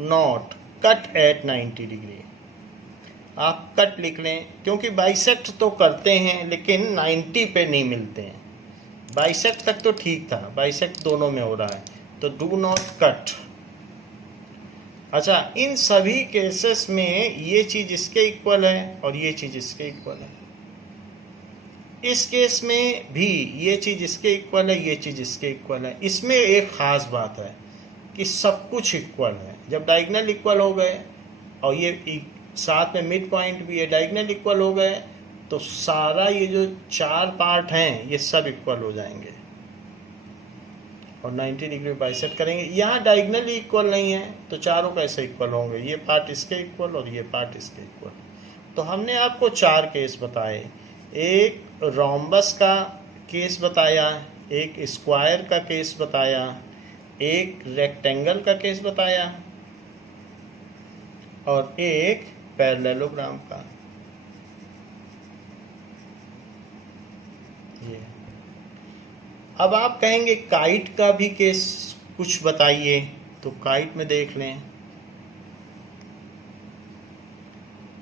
not cut at 90 degree. आप कट लिख लें, क्योंकि बाइसेक्ट तो करते हैं लेकिन 90 पे नहीं मिलते हैं। बाइसेक्ट तक तो ठीक था, बाइसेक्ट दोनों में हो रहा है, तो डू नॉट कट। अच्छा, इन सभी केसेस में ये चीज इसके इक्वल है और ये चीज इसके इक्वल है। इस केस में भी ये चीज इसके इक्वल है, ये चीज इसके इक्वल है। इसमें एक खास बात है कि सब कुछ इक्वल है। जब डायगोनल इक्वल हो गए और ये साथ में मिड पॉइंट भी है, डायगोनल इक्वल हो गए, तो सारा ये जो चार पार्ट हैं ये सब इक्वल हो जाएंगे और 90 डिग्री बाइसेक्ट करेंगे। यहाँ डायगोनल ही इक्वल नहीं है तो चारों कैसे इक्वल होंगे? ये पार्ट इसके इक्वल और ये पार्ट इसके इक्वल। तो हमने आपको चार केस बताए, एक रोम्बस का केस बताया, एक स्क्वायर का केस बताया, एक रेक्टेंगल का केस बताया और एक पैरेललोग्राम का। ये अब आप कहेंगे काइट का भी केस कुछ बताइए, तो काइट में देख लें।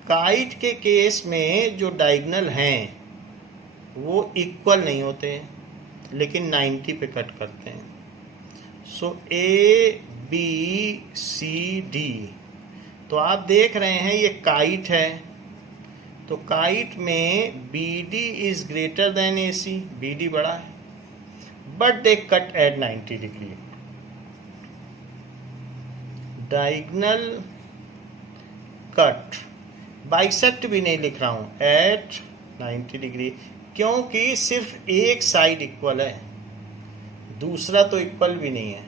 काइट के केस में जो डायगोनल हैं वो इक्वल नहीं होते लेकिन 90 पे कट करते हैं। सो ए बी सी डी, तो आप देख रहे हैं ये काइट है, तो काइट में B D is greater than A C, B D बड़ा है, but they cut at 90 degree. Diagonal cut, bisect भी नहीं लिख रहा हूं, एट 90 डिग्री। क्योंकि सिर्फ एक साइड इक्वल है, दूसरा तो इक्वल भी नहीं है,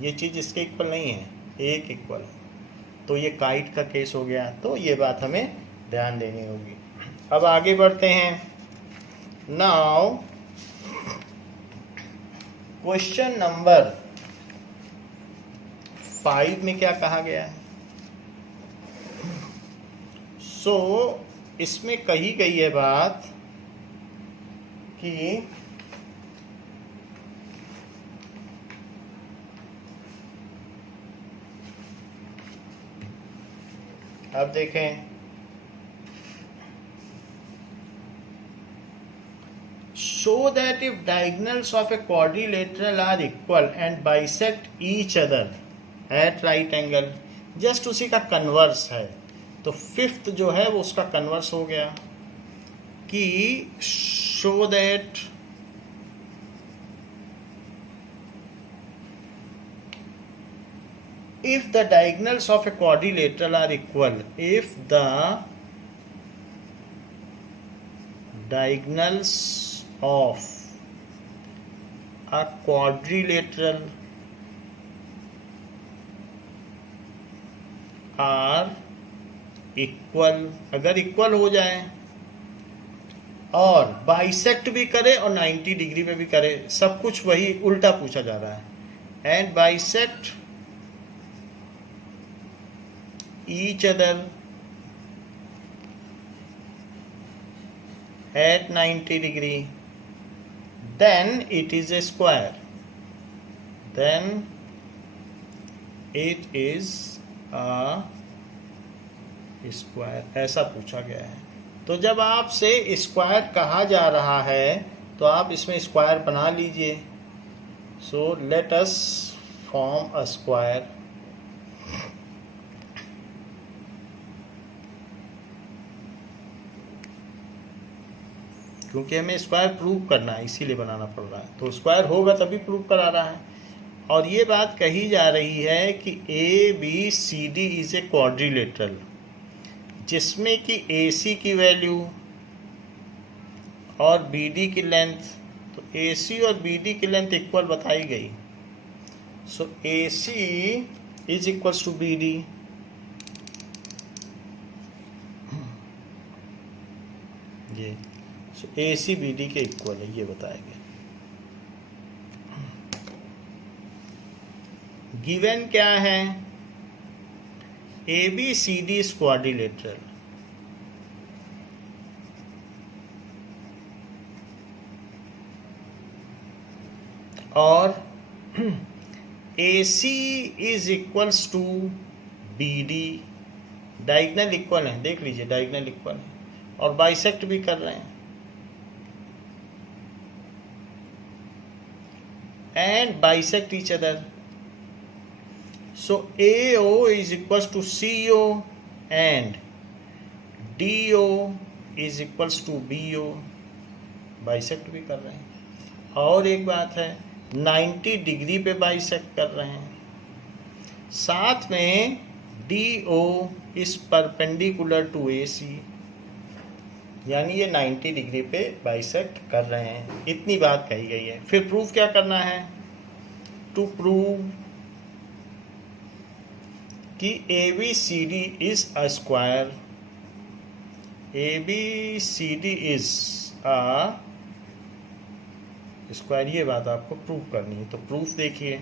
ये चीज़ इसके इक्वल नहीं है, एक इक्वल है, तो ये काइट का केस हो गया। तो ये बात हमें ध्यान देनी होगी। अब आगे बढ़ते हैं। नाउ क्वेश्चन नंबर 5 में क्या कहा गया है? इसमें कही गई है बात कि अब देखें, show that if diagonals of a quadrilateral are equal and bisect each other at right angle, just उसी का कन्वर्स है। तो फिफ्थ जो है वो उसका कन्वर्स हो गया कि show that if the diagonals of a quadrilateral are equal, if the diagonals of a quadrilateral are equal, अगर इक्वल हो जाए और बाइसेक्ट भी करे और 90 डिग्री पे भी करे, सब कुछ वही उल्टा पूछा जा रहा है। And bisect each other at 90 degree, then it is a square, then it is a square, ऐसा पूछा गया है। तो जब आपसे स्क्वायर कहा जा रहा है तो आप इसमें स्क्वायर बना लीजिए। So let us form a square. क्योंकि हमें स्क्वायर प्रूव करना है इसीलिए बनाना पड़ रहा है, तो स्क्वायर होगा तभी प्रूव करा रहा है। और ये बात कही जा रही है कि A B C D is a quadrilateral, जिसमें कि ए सी की वैल्यू और बी डी की लेंथ, तो ए सी और बी डी की लेंथ इक्वल बताई गई। So A C is equals to B D. ये ए सी बी डी के इक्वल है, ये बताया गया। गिवन क्या है? A B C D is quadrilateral, और A C is equals to B D. Diagonal equal है, देख लीजिए डायगोनल इक्वल है, और बाइसेक्ट भी कर रहे हैं। And bisect each other. So AO is equals to CO and DO is equals to BO, bisect भी कर रहे हैं। और एक बात है, 90 डिग्री पे बाइसेक्ट कर रहे हैं। साथ में DO is perpendicular to AC, यानी ये 90 डिग्री पे बाइसेक्ट कर रहे हैं। इतनी बात कही गई है। फिर प्रूफ क्या करना है? टू प्रूव कि A B C D is a square, A B C D is a square, ये बात आपको प्रूव करनी है। तो प्रूफ देखिए,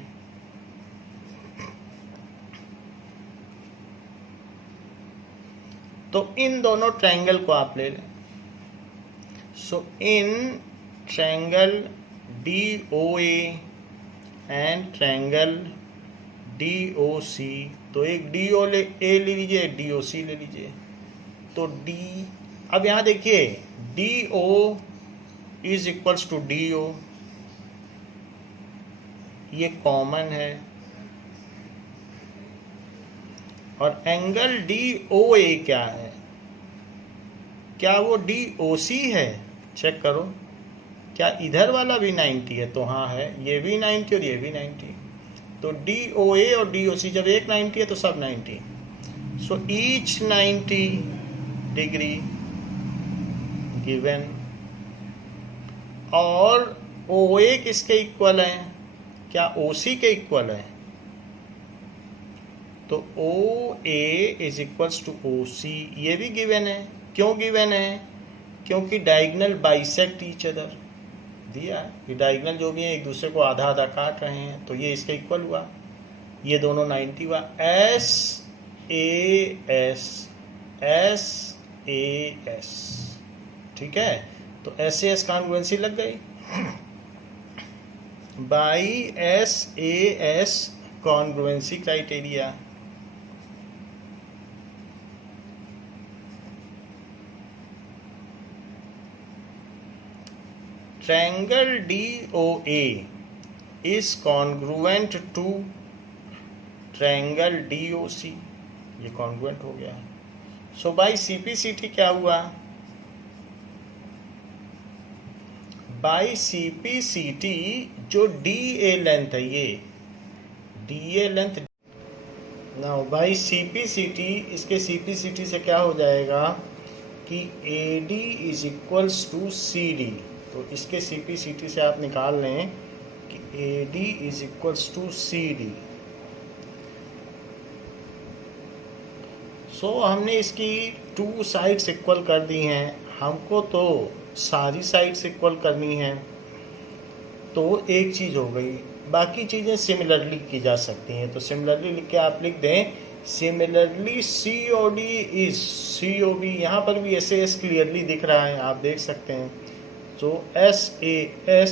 तो इन दोनों ट्रायंगल को आप ले लें। So in triangle DOA and triangle DOC, तो एक DO ले लीजिए, एक DOC ले लीजिए। तो D, अब यहाँ देखिए DO is equals to DO, ये कॉमन है। और एंगल DOA क्या है? क्या वो DOC है? चेक करो, क्या इधर वाला भी 90 है? तो हाँ है, ये भी 90 और ये भी 90। तो DOA और DOC जब एक 90 है तो सब 90। सो ईच 90 डिग्री गिवन और OA किसके इक्वल है? क्या OC के इक्वल है? तो OA is equals to OC, ये भी गिवन है। क्यों गिवन है? क्योंकि डायगोनल बाइसेक्ट ईच अदर दिया कि डायगोनल जो भी है एक दूसरे को आधा आधा काट रहे हैं, तो ये इसके इक्वल हुआ, ये दोनों 90 हुआ। SAS ठीक है, तो SAS कॉन्ग्रुएंसी लग गई by SAS congruency criteria. Triangle DOA is congruent to triangle DOC, ये कॉन्ग्रुएंट हो गया। सो बाई CPCT क्या हुआ? बाई CPCT जो DA लेंथ है, ये DA length now by CPCT, इसके CPCT से क्या हो जाएगा कि AD is equals to CD। तो इसके CPCT से आप निकाल लें कि AD is equals to CD। So हमने इसकी 2 साइड्स इक्वल कर दी हैं, हमको तो सारी साइड्स इक्वल करनी है, तो एक चीज़ हो गई। बाकी चीज़ें सिमिलरली की जा सकती हैं, तो सिमिलरली लिख के आप लिख दें सिमिलरली COD इज COB। यहाँ पर भी SAS क्लियरली दिख रहा है, आप देख सकते हैं। तो SAS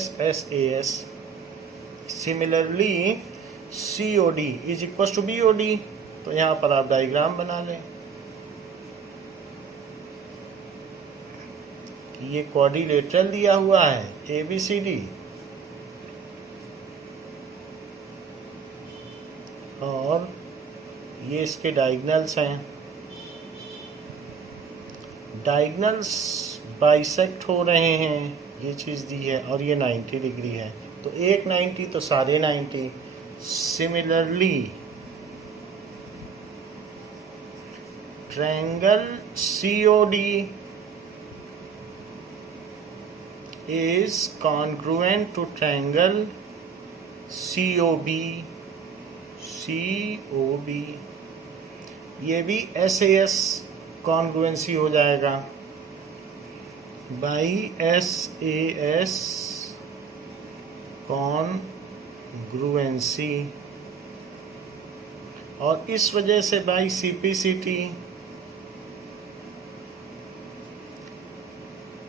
similarly COD is equal to BOD। तो यहाँ पर आप डायग्राम बना लें, ये क्वाड्रिलेटरल दिया हुआ है ABCD, और ये इसके डायगोनल्स हैं, डायगोनल्स बाइसेक्ट हो रहे हैं, ये चीज़ दी है, और ये 90 डिग्री है, तो एक 90 तो सारे 90। Similarly triangle COD is congruent to triangle COB। ये भी SAS कॉन्ग्रुएंसी हो जाएगा बाई SAS कॉन्ग्रुएंसी, और इस वजह से बाई CPCT।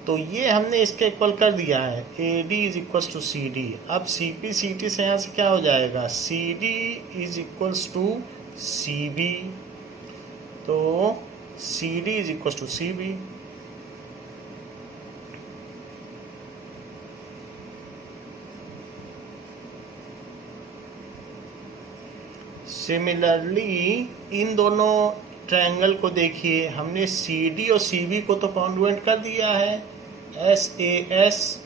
तो ये हमने इसके इक्वल कर दिया है, AD is equals to CD। अब CPCT से यहाँ से क्या हो जाएगा, CD is equals to CB, तो CD is equals to CB। Similarly इन दोनों ट्रायंगल को देखिए, हमने CD और CB को तो कॉन्ग्रुएंट कर दिया है, SAS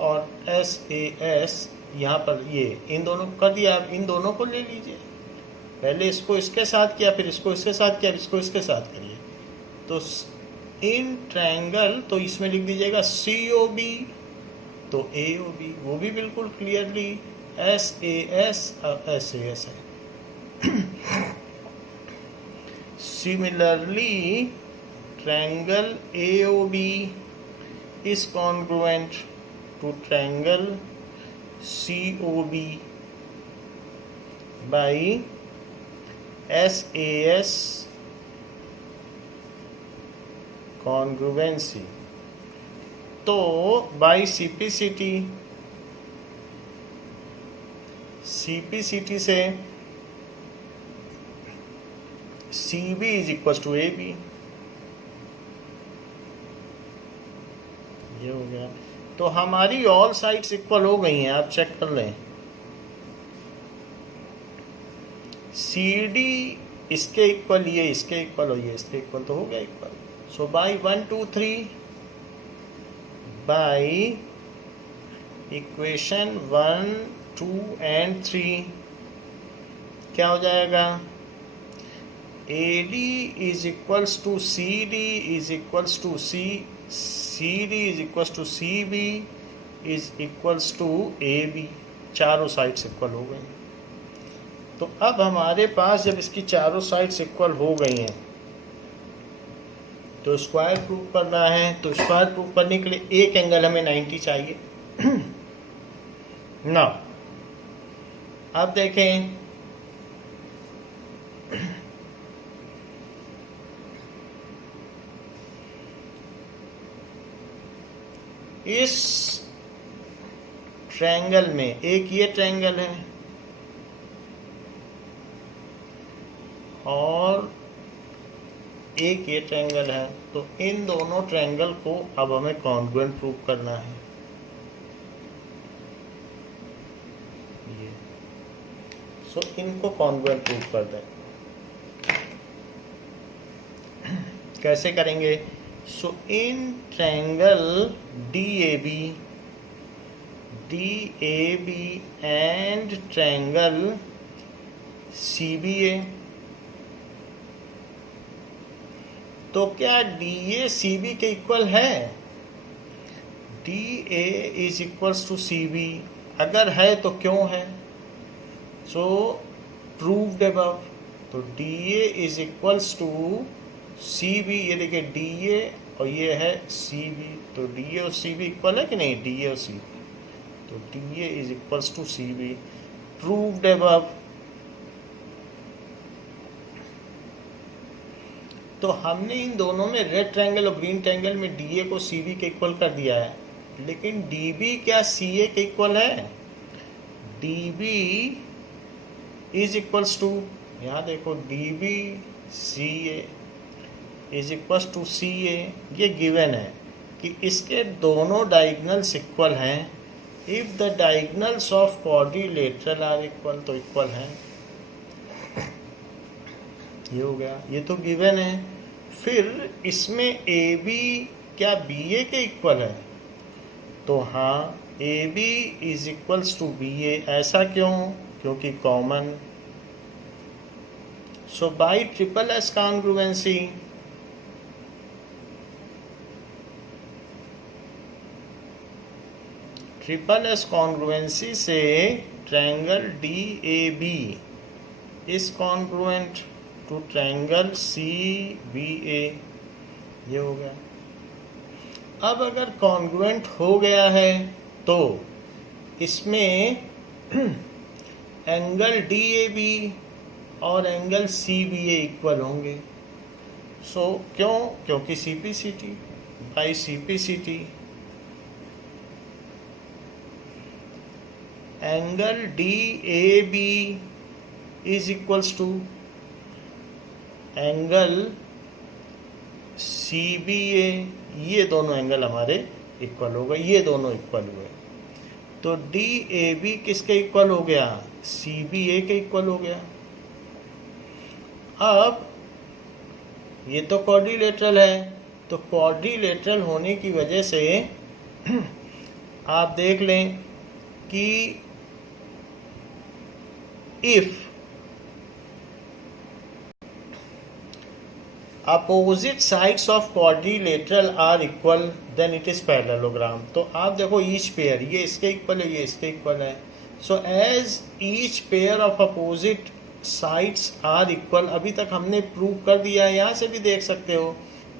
और SAS यहाँ पर ये इन दोनों कर दिया। आप इन दोनों को ले लीजिए, पहले इसको इसके साथ किया, फिर इसको इसके साथ किया, इसको इसके साथ करिए। तो इन ट्रायंगल, तो इसमें लिख दीजिएगा COB, तो AOB, वो भी बिल्कुल क्लियरली SAS और SAS है। Similarly, triangle AOB is congruent to triangle COB by SAS congruency। तो by CPCT से CB is equal to AB, ये हो गया। तो हमारी ऑल साइड्स इक्वल हो गई हैं, आप चेक कर लें। CD इसके इक्वल, ये इसके इक्वल, और ये इसके इक्वल, तो हो गया equal. So by 1 2 3 by equation 1 2 and 3 क्या हो जाएगा, AD is equals to CD is equals to CD is equals to CB is equals to A B, चारों साइड्स इक्वल हो गई। तो अब हमारे पास जब इसकी चारों साइड्स इक्वल हो गई हैं तो स्क्वायर प्रूफ करना है। तो स्क्वायर प्रूफ करने के लिए एक एंगल हमें 90 चाहिए। ना अब देखें, इस ट्रायंगल में एक ये ट्रायंगल है और एक ये ट्रायंगल है, तो इन दोनों ट्रायंगल को अब हमें कॉन्ग्रुएंट प्रूव करना है। ये सो इनको कॉन्ग्रुएंट प्रूव कर दें। कैसे करेंगे? So in triangle DAB and triangle CBA, तो क्या DA CB के इक्वल है? DA is equals to CB, अगर है तो क्यों है? So proved above. तो DA is equals to CB, ये देखिए DA और ये है CB, तो DA और CB इक्वल है कि नहीं? DA और CB, तो DA is equals to CB, proved above. तो हमने इन दोनों में रेड ट्रायंगल और ग्रीन ट्रायंगल में DA को CB के इक्वल कर दिया है, लेकिन DB क्या CA के इक्वल है? DB इज इक्वल्स टू, यहाँ देखो DB CA is equals to CA, ये गिवन है कि इसके दोनों डायगोनल्स इक्वल हैं। If the diagonals of quadrilateral are equal, तो इक्वल हैं। ये हो गया, ये तो गिवन है। फिर इसमें AB क्या BA के इक्वल है? तो हाँ, AB is equals to BA। ऐसा क्यों? क्योंकि common. So by triple S congruency triple S congruency से triangle DAB is congruent to triangle CBA, ये हो गया। अब अगर कॉन्ग्रुएंट हो गया है तो इसमें एंगल DAB और एंगल CBA इक्वल होंगे। सो क्यों? क्योंकि CPCT by CPCT angle DAB is equals to angle CBA, ये दोनों एंगल हमारे इक्वल हो गए, ये दोनों इक्वल हुए। तो DAB किसके इक्वल हो गया? CBA के इक्वल हो गया। अब ये तो क्वाड्रिलेटरल है, तो क्वाड्रिलेटरल होने की वजह से आप देख लें कि if opposite sides of quadrilateral are equal then it is parallelogram. तो आप देखो ईच पेयर, ये इसके इक्वल है, ये इसके इक्वल है। So as each pair of opposite sides are equal, अभी तक हमने प्रूव कर दिया है। यहाँ से भी देख सकते हो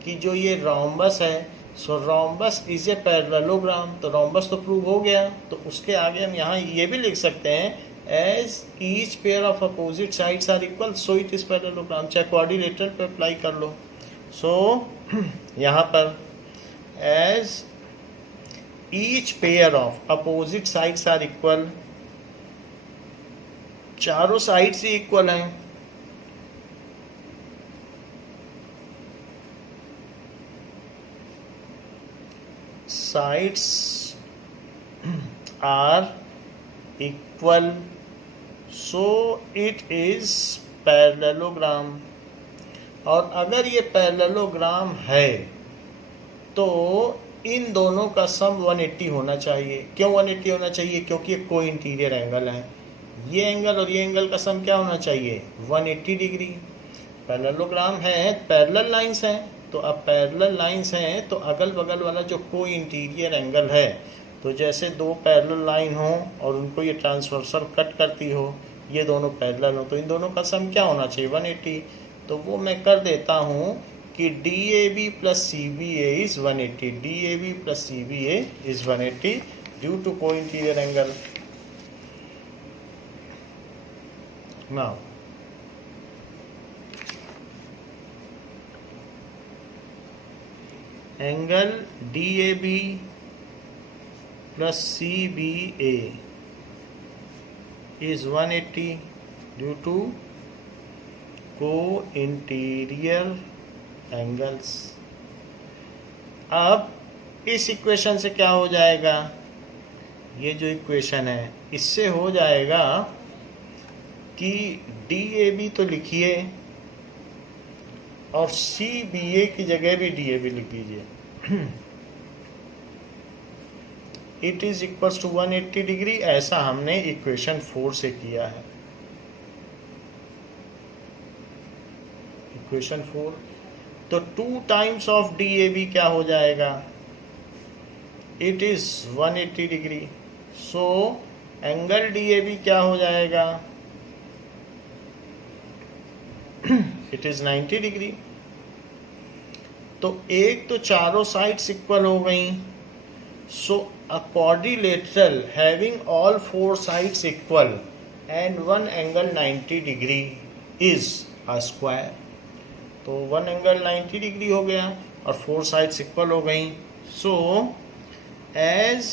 कि जो ये रोम्बस है, सो रोम्बस इज ए पैरेललोग्राम, तो रोम्बस तो प्रूव हो गया। तो उसके आगे हम यहाँ ये भी लिख सकते हैं as each pair of opposite sides are equal so it is parallelogram, चाहे क्वाड्रिलेटरल पे अप्लाई कर लो। सो यहाँ पर as each pair of opposite sides are equal, चारों साइड्स ही इक्वल हैं, sides are equal so it is parallelogram. और अगर ये पैरेललोग्राम है तो इन दोनों का सम 180 होना चाहिए। क्यों 180 होना चाहिए? क्योंकि ये को इंटीरियर एंगल है। ये एंगल और ये एंगल का सम क्या होना चाहिए? 180 डिग्री। पैरेललोग्राम है, पैरेलल लाइंस हैं, तो अब पैरेलल लाइंस हैं तो अगल बगल वाला जो को इंटीरियर एंगल है, तो जैसे दो पैरेलल लाइन हो और उनको ये ट्रांसवर्सल कट करती हो, ये दोनों पैरेलल हो, तो इन दोनों का सम क्या होना चाहिए 180। तो वो मैं कर देता हूँ कि DAB plus CBA is 180, DAB plus CBA is 180 due to co interior angle. Now angle DAB plus CBA is 180 due to co-interior angles। अब इस इक्वेशन से क्या हो जाएगा, ये जो इक्वेशन है इससे हो जाएगा कि DAB तो लिखिए और CBA की जगह भी DAB लिख दीजिए। It is equals to 180 degree, ऐसा हमने इक्वेशन 4 से किया है। इक्वेशन 4 तो 2 टाइम्स ऑफ DAB क्या हो जाएगा, it is 180 degree. So angle DAB क्या हो जाएगा, इट इज 90 डिग्री। तो एक तो चारों साइड्स इक्वल हो गई। सो a quadrilateral having all 4 sides equal and one angle 90 degree is a square। तो one angle 90 डिग्री हो गया और 4 sides equal हो गई। So as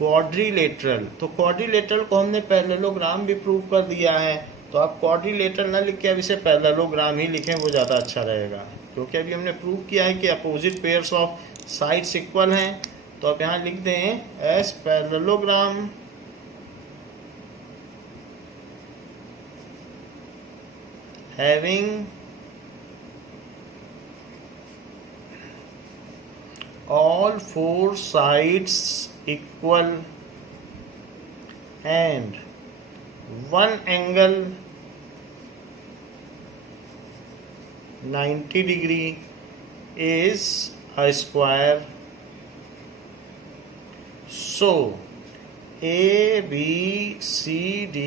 quadrilateral, तो quadrilateral को हमने पैरेललोग्राम भी प्रूव कर दिया है, तो आप quadrilateral ना लिख के अब इसे पैरेललोग्राम ही लिखें, वो ज़्यादा अच्छा रहेगा, क्योंकि अभी हमने प्रूव किया है कि opposite pairs of sides equal हैं। तो अब यहाँ लिख दें S parallelogram having all 4 sides equal and one angle 90 degree is a square। So ABCD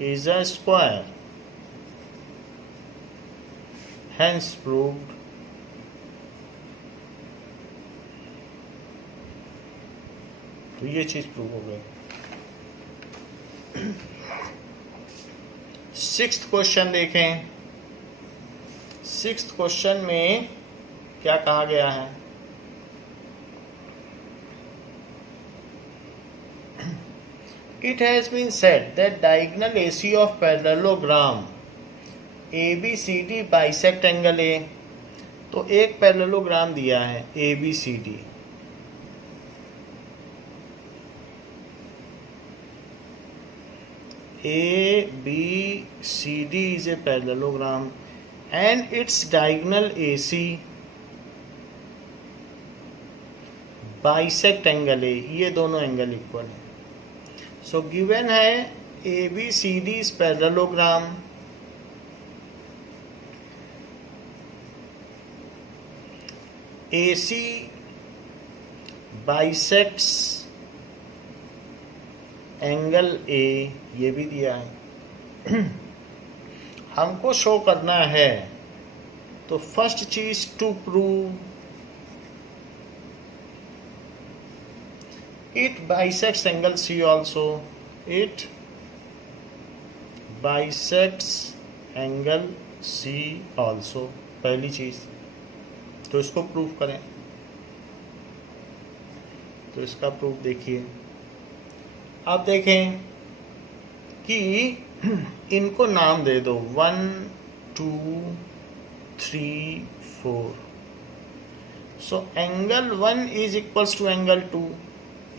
is a square, hence proved। तो ये चीज प्रूव हो गई। 6th क्वेश्चन देखें। 6th क्वेश्चन में क्या कहा गया है, it has been said that diagonal AC of parallelogram ABCD bisect angle A। तो एक पैरेललोग्राम दिया है ABCD, ABCD is a parallelogram and its diagonal AC bisect angle है, ये दोनों एंगल इक्वल है। सो गिवन है ABCD is parallelogram, AC bisects angle A, ये भी दिया है। हमको शो करना है, तो फर्स्ट चीज to prove it bisects angle C also, it bisects angle C also, पहली चीज। तो इसको प्रूव करें, तो इसका प्रूफ देखिए। आप देखें कि इनको नाम दे दो 1 2 3 4। So angle 1 is equals to angle 2,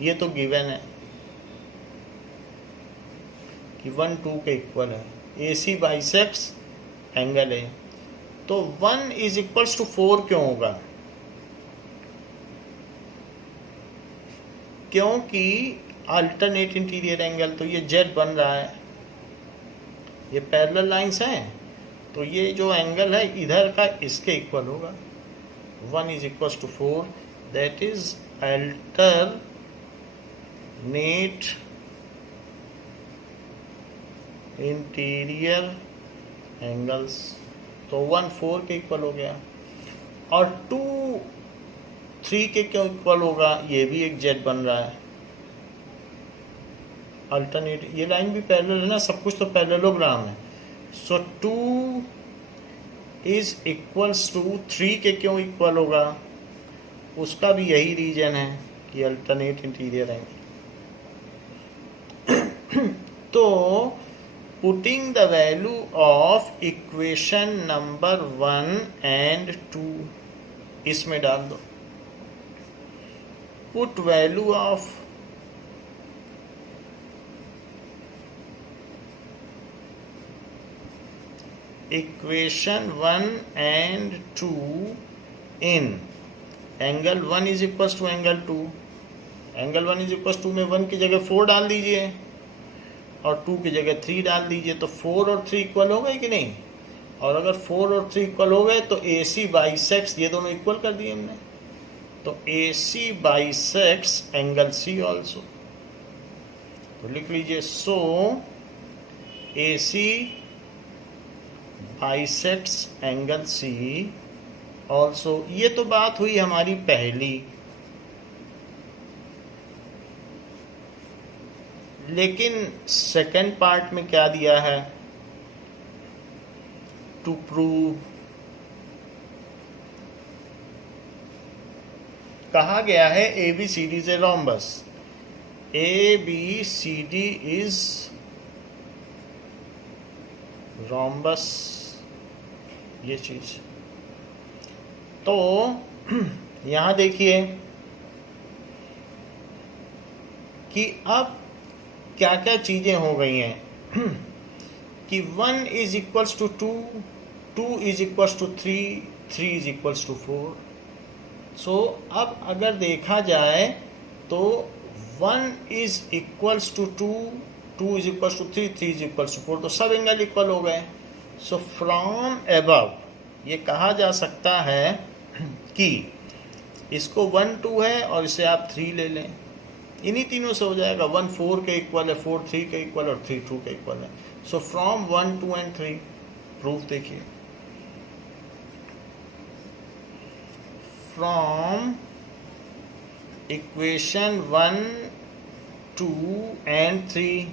ये तो गिवन है कि 1 2 के इक्वल है। AC बाइसेक्ट्स एंगल है, तो 1 इज इक्वल्स टू 4 क्यों होगा, क्योंकि अल्टरनेट इंटीरियर एंगल, तो ये Z बन रहा है, ये पैरेलल लाइंस हैं, तो ये जो एंगल है इधर का इसके इक्वल होगा। 1 is equal to 4, that is alternate interior angles. तो 1 4 के इक्वल हो गया, और 2 3 के क्यों इक्वल होगा, ये भी एक जेड बन रहा है। अल्टरनेट, ये लाइन भी पैरेलल है ना, सब कुछ तो पैरेललोग्राम है। सो 2 इज इक्वल्स टू 3 के क्यों इक्वल होगा, उसका भी यही रीजन है कि अल्टरनेट इंटीरियर एंगल। तो putting the value of equation number 1 and 2 इसमें डाल दो। Put value of equation 1 and 2 in angle 1 is equal to angle 2। Angle 1 is equal to में 1 की जगह 4 डाल दीजिए और 2 की जगह 3 डाल दीजिए, तो 4 और 3 इक्वल हो गए कि नहीं। और अगर 4 और 3 इक्वल हो गए तो AC बाइसेक्स, ये दोनों इक्वल कर दिए हमने, तो AC bisects angle C also. तो लिख लीजिए, सो AC bisects angle C also. ये तो बात हुई हमारी पहली, लेकिन सेकंड पार्ट में क्या दिया है, टू प्रूव। कहा गया है ABCD is a rhombus, ABCD is rhombus, ये चीज। तो यहां देखिए कि अब क्या क्या चीजें हो गई हैं कि 1 is equals to 2, 2 is equals to 3, 3 is equals to 4। So अब अगर देखा जाए तो 1 is equals to 2, 2 is equals to 3, 3 is equals to 4, तो सब एंगल इक्वल हो गए। सो फ्रॉम अबव ये कहा जा सकता है कि इसको 1 2 है और इसे आप 3 ले लें, इन्हीं तीनों से हो जाएगा। 1 4 के इक्वल है, 4 3 के इक्वल और 3 2 के इक्वल है। सो फ्रॉम 1 2 एंड 3 प्रूफ देखिए, फ्रॉम इक्वेशन 1 2 एंड 3,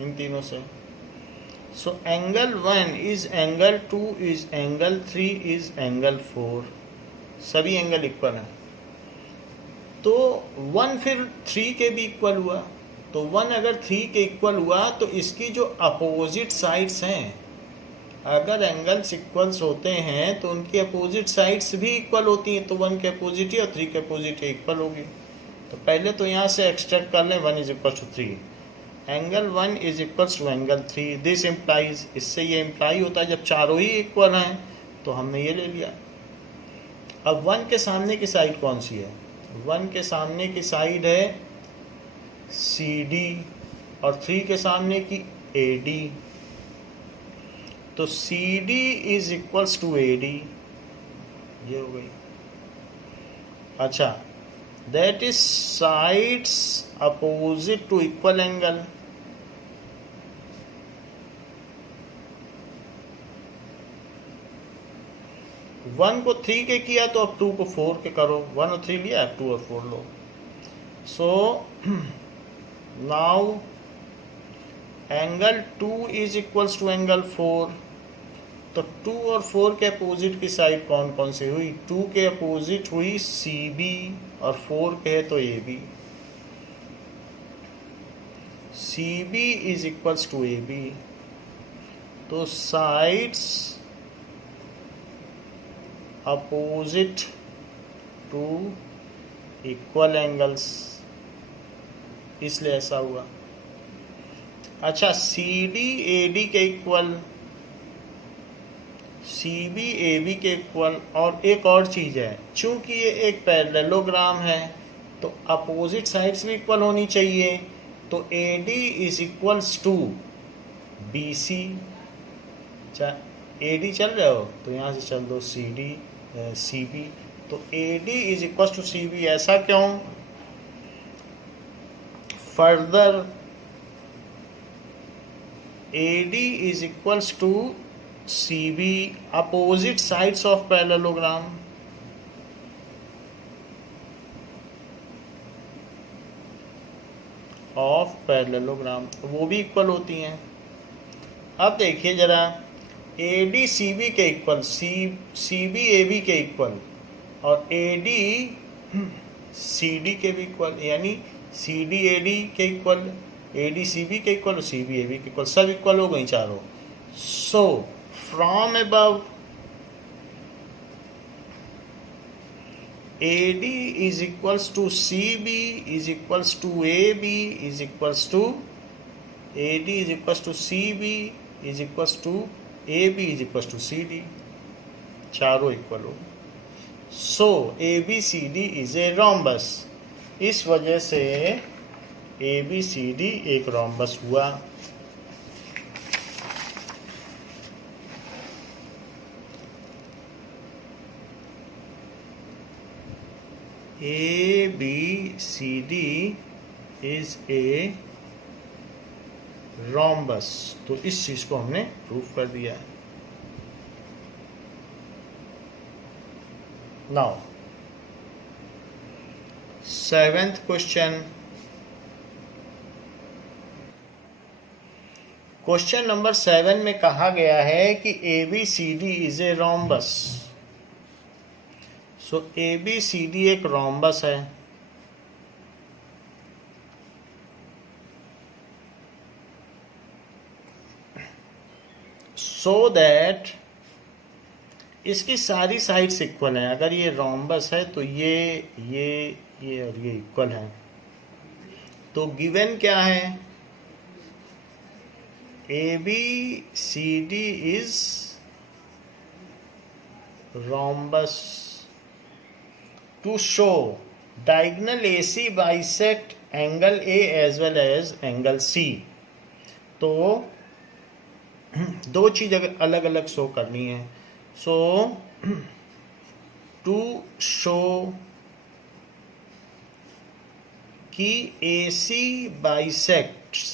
इन तीनों से। सो angle 1 is angle 2 is angle 3 is angle 4, सभी एंगल इक्वल हैं। तो 1 फिर 3 के भी इक्वल हुआ, तो 1 अगर 3 के इक्वल हुआ तो इसकी जो अपोजिट साइड्स हैं, अगर एंगल्स इक्वल्स होते हैं तो उनकी अपोजिट साइड्स भी इक्वल होती हैं, तो 1 के अपोजिट ही और 3 के अपोजिट ही इक्वल होगी। तो पहले तो यहाँ से एक्सट्रैक्ट कर लें 1 is equal to 3, angle 1 is equal to angle 3, this implies, इससे ये इम्प्लाई होता है जब चारों ही इक्वल हैं तो हमने ये ले लिया। अब 1 के सामने की साइड कौन सी है, 1 के सामने की साइड है CD और 3 के सामने की AD, तो CD is equals to AD, ये हो गई। अच्छा, that is sides opposite to equal angle. One को 3 के किया तो अब 2 को 4 के करो, 1 और 3 लिया, 2 और 4 लो। So now angle 2 is equals to angle 4, तो 2 और 4 के अपोजिट की साइड कौन कौन सी हुई, 2 के अपोजिट हुई CB और 4 के है तो AB। CB is equals to AB, तो sides opposite to equal angles, इसलिए ऐसा हुआ। अच्छा, CD AD के इक्वल, CB AB के इक्वल, और एक और चीज है, चूंकि ये एक पैरेललोग्राम है तो अपोजिट साइड्स भी इक्वल होनी चाहिए, तो AD is equals to BC, AD चल रहे हो तो यहाँ से चल दो CD CB, तो AD is equal to CB। ऐसा क्यों? Further AD is equals to CB, opposite sides of parallelogram. Of parallelogram वो भी इक्वल होती हैं। अब देखिए जरा, AD CB के इक्वल, CB AB के इक्वल और AD CD के भी इक्वल, यानी CD AD के इक्वल, AD CB के इक्वल और CB AB के इक्वल, सब इक्वल हो गई चारों। So from above AD is equals to CB is equals to AB is equals to AD is equals to CB is equals to AB is equals to CD, चारों इक्वल हो। सो ABCD is a rhombus, इस वजह से ABCD एक rhombus हुआ। ABCD is a rhombus, तो इस चीज को हमने प्रूफ कर दिया है। Now 7th question, question number 7 में कहा गया है कि ABCD is a rhombus। So ABCD एक रोम्बस है। सो दैट इसकी सारी साइड्स इक्वल हैं। अगर ये रोम्बस है तो ये और ये इक्वल है। तो गिवन क्या है? ABCD is rhombus to show diagonal AC bisect angle A as well as angle C। तो दो चीज अलग अलग शो करनी है। सो टू शो कि AC bisects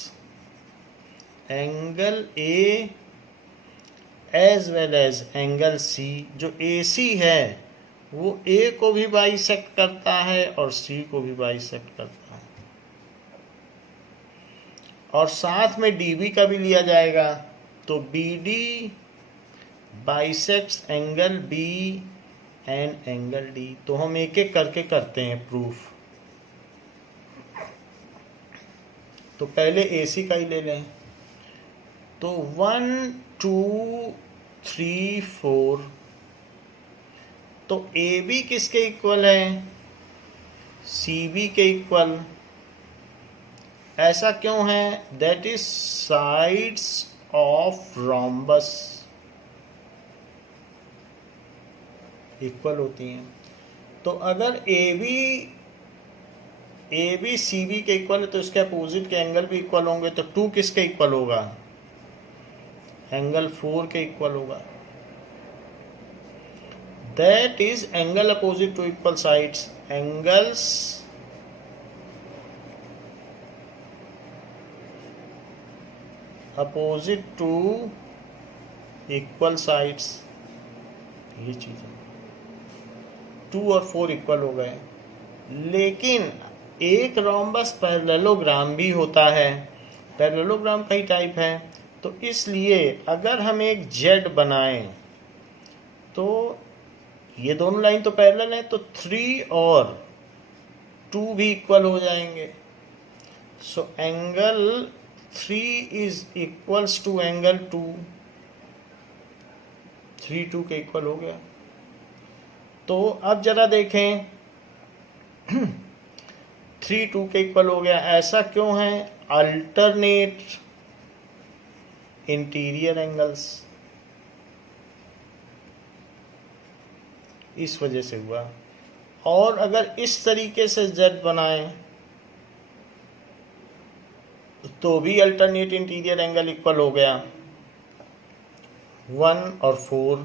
angle A as well as angle C, जो AC है वो A को भी बाइसेक्ट करता है और C को भी बाइसेक्ट करता है, और साथ में DB का भी लिया जाएगा। तो BD bisects angle B and angle D। तो हम एक एक करके करते हैं प्रूफ। तो पहले AC का ही ले लें। तो 1 2 3 4, तो AB किसके इक्वल है? CB के इक्वल। ऐसा क्यों है? That is sides of rhombus equal होती हैं। तो अगर AB CB के इक्वल है तो इसके अपोजिट के एंगल भी इक्वल होंगे। तो 2 किसके इक्वल होगा? एंगल 4 के इक्वल होगा। That is angle opposite to equal sides. Angles opposite to equal sides, ये चीज है। 2 और 4 इक्वल हो गए। लेकिन एक रोम्बस पैरेललोग्राम भी होता है। पैरेललोग्राम कई टाइप है। तो इसलिए अगर हम एक जेड बनाएं तो ये दोनों लाइन तो पैरेलल है, तो 3 और 2 भी इक्वल हो जाएंगे। So angle 3 is equals to angle 2, 3 2 के इक्वल हो गया। तो अब जरा देखें 3 2 के इक्वल हो गया। ऐसा क्यों है? अल्टरनेट इंटीरियर एंगल्स, इस वजह से हुआ। और अगर इस तरीके से जेड बनाएं तो भी अल्टरनेट इंटीरियर एंगल इक्वल हो गया। 1 और 4।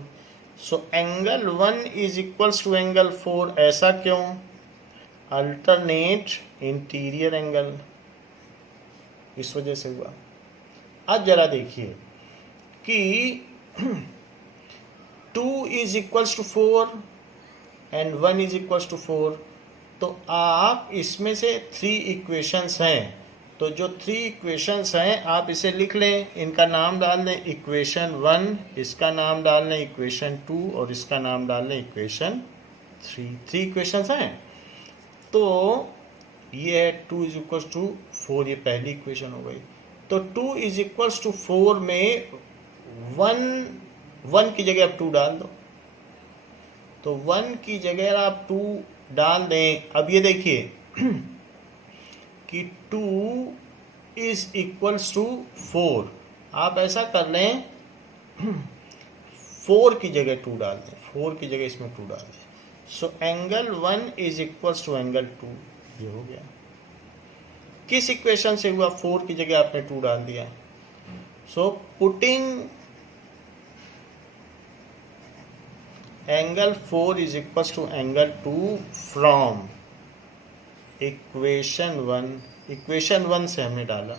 So angle 1 is equals to angle 4, ऐसा क्यों? अल्टरनेट इंटीरियर एंगल, इस वजह से हुआ। अब जरा देखिए कि 2 is equals to 4 and 1 is equals to 4, तो आप इसमें से 3 इक्वेशंस हैं, तो जो 3 इक्वेशंस हैं आप इसे लिख लें, इनका नाम डाल दें इक्वेशन 1, इसका नाम डाल लें इक्वेशन 2 और इसका नाम डाल लें इक्वेशन 3। 3 इक्वेशंस हैं, तो ये है 2 इज इक्वल्स टू 4, ये पहली इक्वेशन हो गई। तो 2 इज इक्वल्स टू 4 में 1 की जगह आप 2 डाल दो, तो 1 की जगह आप 2 डाल दें। अब ये देखिए कि 2 इज इक्वल्स टू 4, आप ऐसा कर लें 4 की जगह 2 डाल दें, 4 की जगह इसमें 2 डाल दें। So angle 1 is equals to angle 2, ये हो गया। किस इक्वेशन से हुआ? 4 की जगह आपने 2 डाल दिया। सो putting angle 4 is equals to angle 2 from equation 1, equation 1 से हमने डाला,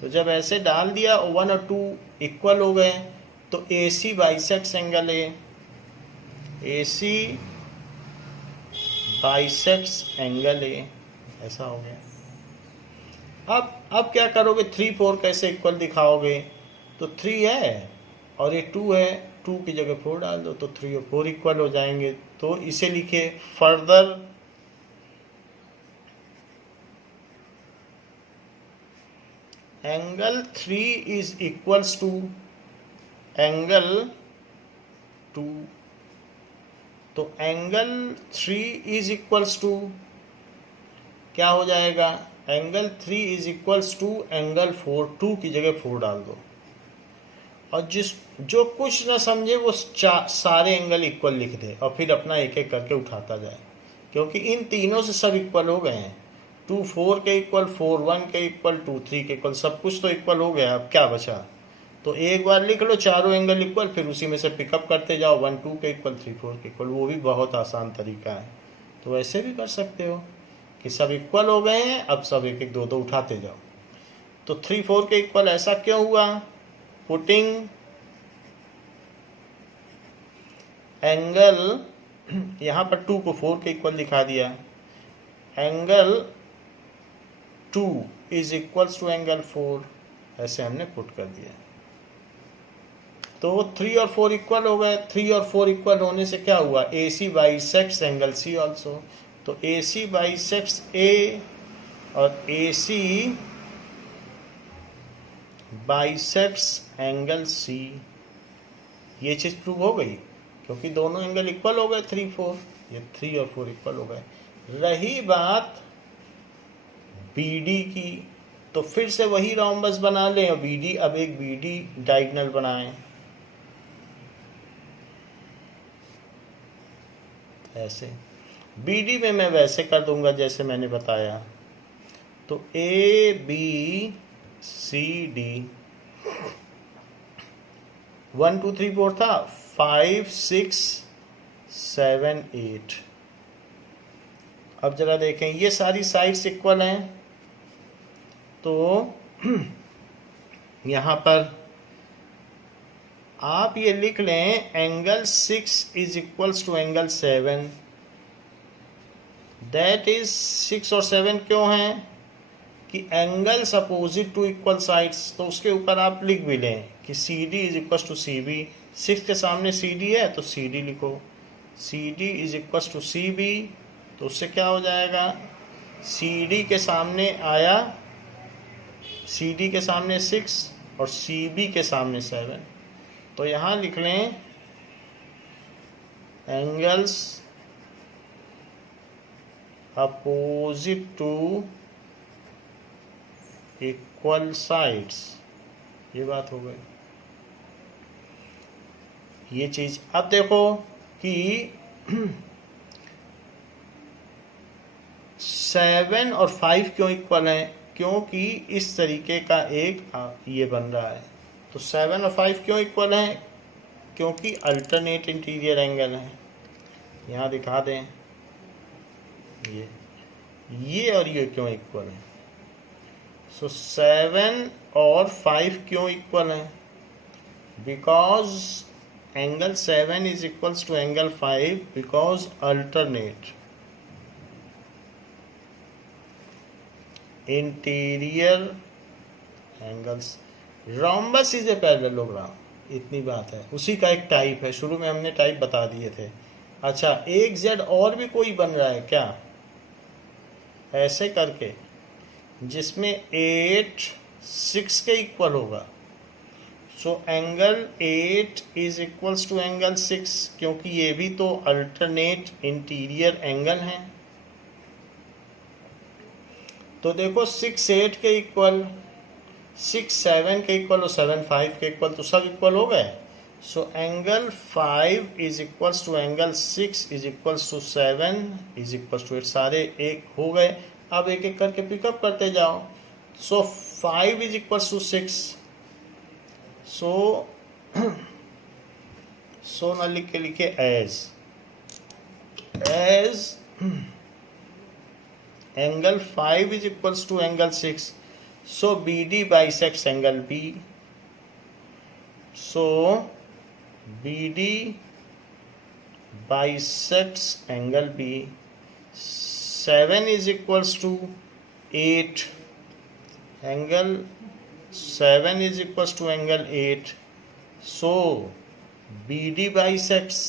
तो जब ऐसे डाल दिया 1 और 2 इक्वल हो गए, तो AC bisects angle A, AC bisects angle A, ऐसा हो गया। अब क्या करोगे? 3 4 कैसे इक्वल दिखाओगे? तो 3 है और ये 2 है, 2 की जगह 4 डाल दो, तो 3 और 4 इक्वल हो जाएंगे। तो इसे लिखे further angle 3 is equals to angle 2, तो एंगल 3 इज इक्वल्स टू क्या हो जाएगा? Angle 3 is equals to angle 4, 2 की जगह 4 डाल दो, और जो कुछ ना समझे वो सारे एंगल इक्वल लिख दे और फिर अपना एक एक करके उठाता जाए, क्योंकि इन तीनों से सब इक्वल हो गए हैं। 2 4 के इक्वल, 4 1 के इक्वल, 2 3 के इक्वल, सब कुछ तो इक्वल हो गया। अब क्या बचा? तो एक बार लिख लो चारों एंगल इक्वल, फिर उसी में से पिकअप करते जाओ, 1 2 के इक्वल, 3 4 के इक्वल। वो भी बहुत आसान तरीका है, तो ऐसे भी कर सकते हो कि सब इक्वल हो गए हैं, अब सब एक एक 2 2 उठाते जाओ। तो 3 4 के इक्वल ऐसा क्यों हुआ? पुटिंग एंगल, यहाँ पर 2 को 4 के इक्वल दिखा दिया, angle 2 is equals to angle 4, ऐसे हमने पुट कर दिया। तो 3 और 4 इक्वल हो गए। 3 और 4 इक्वल होने से क्या हुआ? AC bisects angle C also, तो AC बाइसेक्ट्स A और AC बाइसेक्ट्स एंगल C, ये चीज प्रूव हो गई, क्योंकि दोनों एंगल इक्वल हो गए 3 4, ये 3 और 4 इक्वल हो गए। रही बात BD की, तो फिर से वही रोम्बस बना लें और BD, अब एक BD डायगोनल बनाएं, ऐसे। BD में मैं वैसे कर दूंगा जैसे मैंने बताया, तो ABCD 1 2 3 4 था, 5 6 7 8। अब जरा देखें, ये सारी साइड्स इक्वल हैं, तो यहाँ पर आप ये लिख लें angle 6 is equals to angle 7, that is 6 और 7 क्यों हैं? कि angles opposite to equal sides, तो उसके ऊपर आप लिख भी लें कि CD is equals to CB। 6 के सामने CD है तो CD लिखो, CD is equals to CB, तो उससे क्या हो जाएगा? CD के सामने आया, CD के सामने 6 और CB के सामने 7, तो यहाँ लिख लें angles opposite to equal sides, ये बात हो गई ये चीज। अब देखो कि 7 और 5 क्यों इक्वल हैं? क्योंकि इस तरीके का एक ये बन रहा है, तो 7 और 5 क्यों इक्वल हैं? क्योंकि अल्टरनेट इंटीरियर एंगल है। यहाँ दिखा दें, ये और ये क्यों इक्वल है? सो 7 और 5 क्यों इक्वल है? Because angle 7 is equals to angle 5 because alternate interior angles. Rhombus is a parallelogram, इतनी बात है। उसी का एक टाइप है, शुरू में हमने टाइप बता दिए थे। अच्छा, एक जेड और भी कोई बन रहा है क्या ऐसे करके, जिसमें 8 6 के इक्वल होगा? So angle 8 is equals to angle 6, क्योंकि ये भी तो अल्टरनेट इंटीरियर एंगल हैं। तो देखो 6 8 के इक्वल, 6 7 के इक्वल और 7 5 के इक्वल, तो सब इक्वल हो गए। So angle 5 is equals to angle 6 is equals to 7 is equals to 8, सारे एक हो गए। अब एक एक करके पिकअप करते जाओ। So 5 is equals to 6, so न लिख के लिखे as angle 5 is equals to angle 6, so BD bisects angle B, so BD bisects angle B। 7 is equals to 8, angle 7 is equals to angle 8, so BD bisects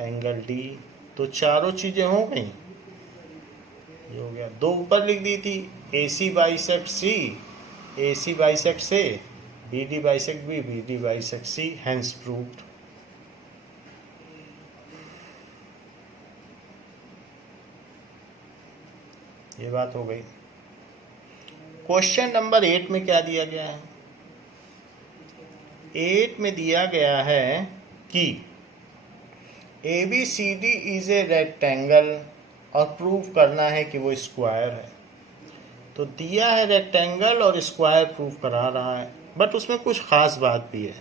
angle D। तो चारों चीजें हो गई, ये हो गया। 2 ऊपर लिख दी थी, AC bisect C, AC bisect से, BD bisect B, BD bisect C, hence proved. ये बात हो गई। क्वेश्चन नंबर 8 में क्या दिया गया है? 8 में दिया गया है कि ABCD इज ए रेक्टेंगल और प्रूव करना है कि वो स्क्वायर है। तो दिया है रेक्टेंगल और स्क्वायर प्रूव करा रहा है, बट उसमें कुछ खास बात भी है।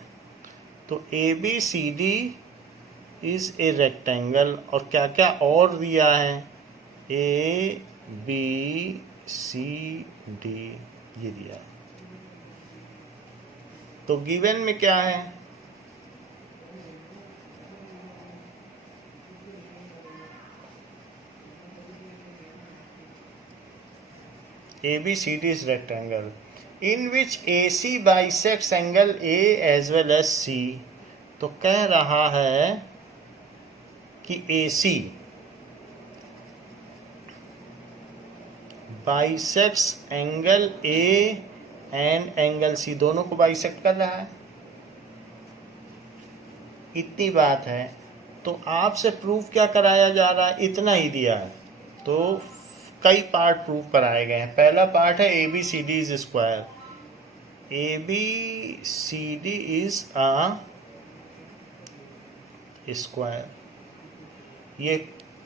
तो ABCD इज ए रेक्टेंगल और क्या क्या और दिया है? ABCD ये दिया है। तो गिवन में क्या है? ABCD is rectangle in which AC bisects angle A as well as C। तो कह रहा है कि AC bisects angle A and angle C, दोनों को बाइसेक्ट कर रहा है। इतनी बात है। तो आपसे प्रूफ क्या कराया जा रहा है? इतना ही दिया है। तो कई पार्ट प्रूव कराए गए हैं। पहला पार्ट है ABCD is square. ABCD is a square, ये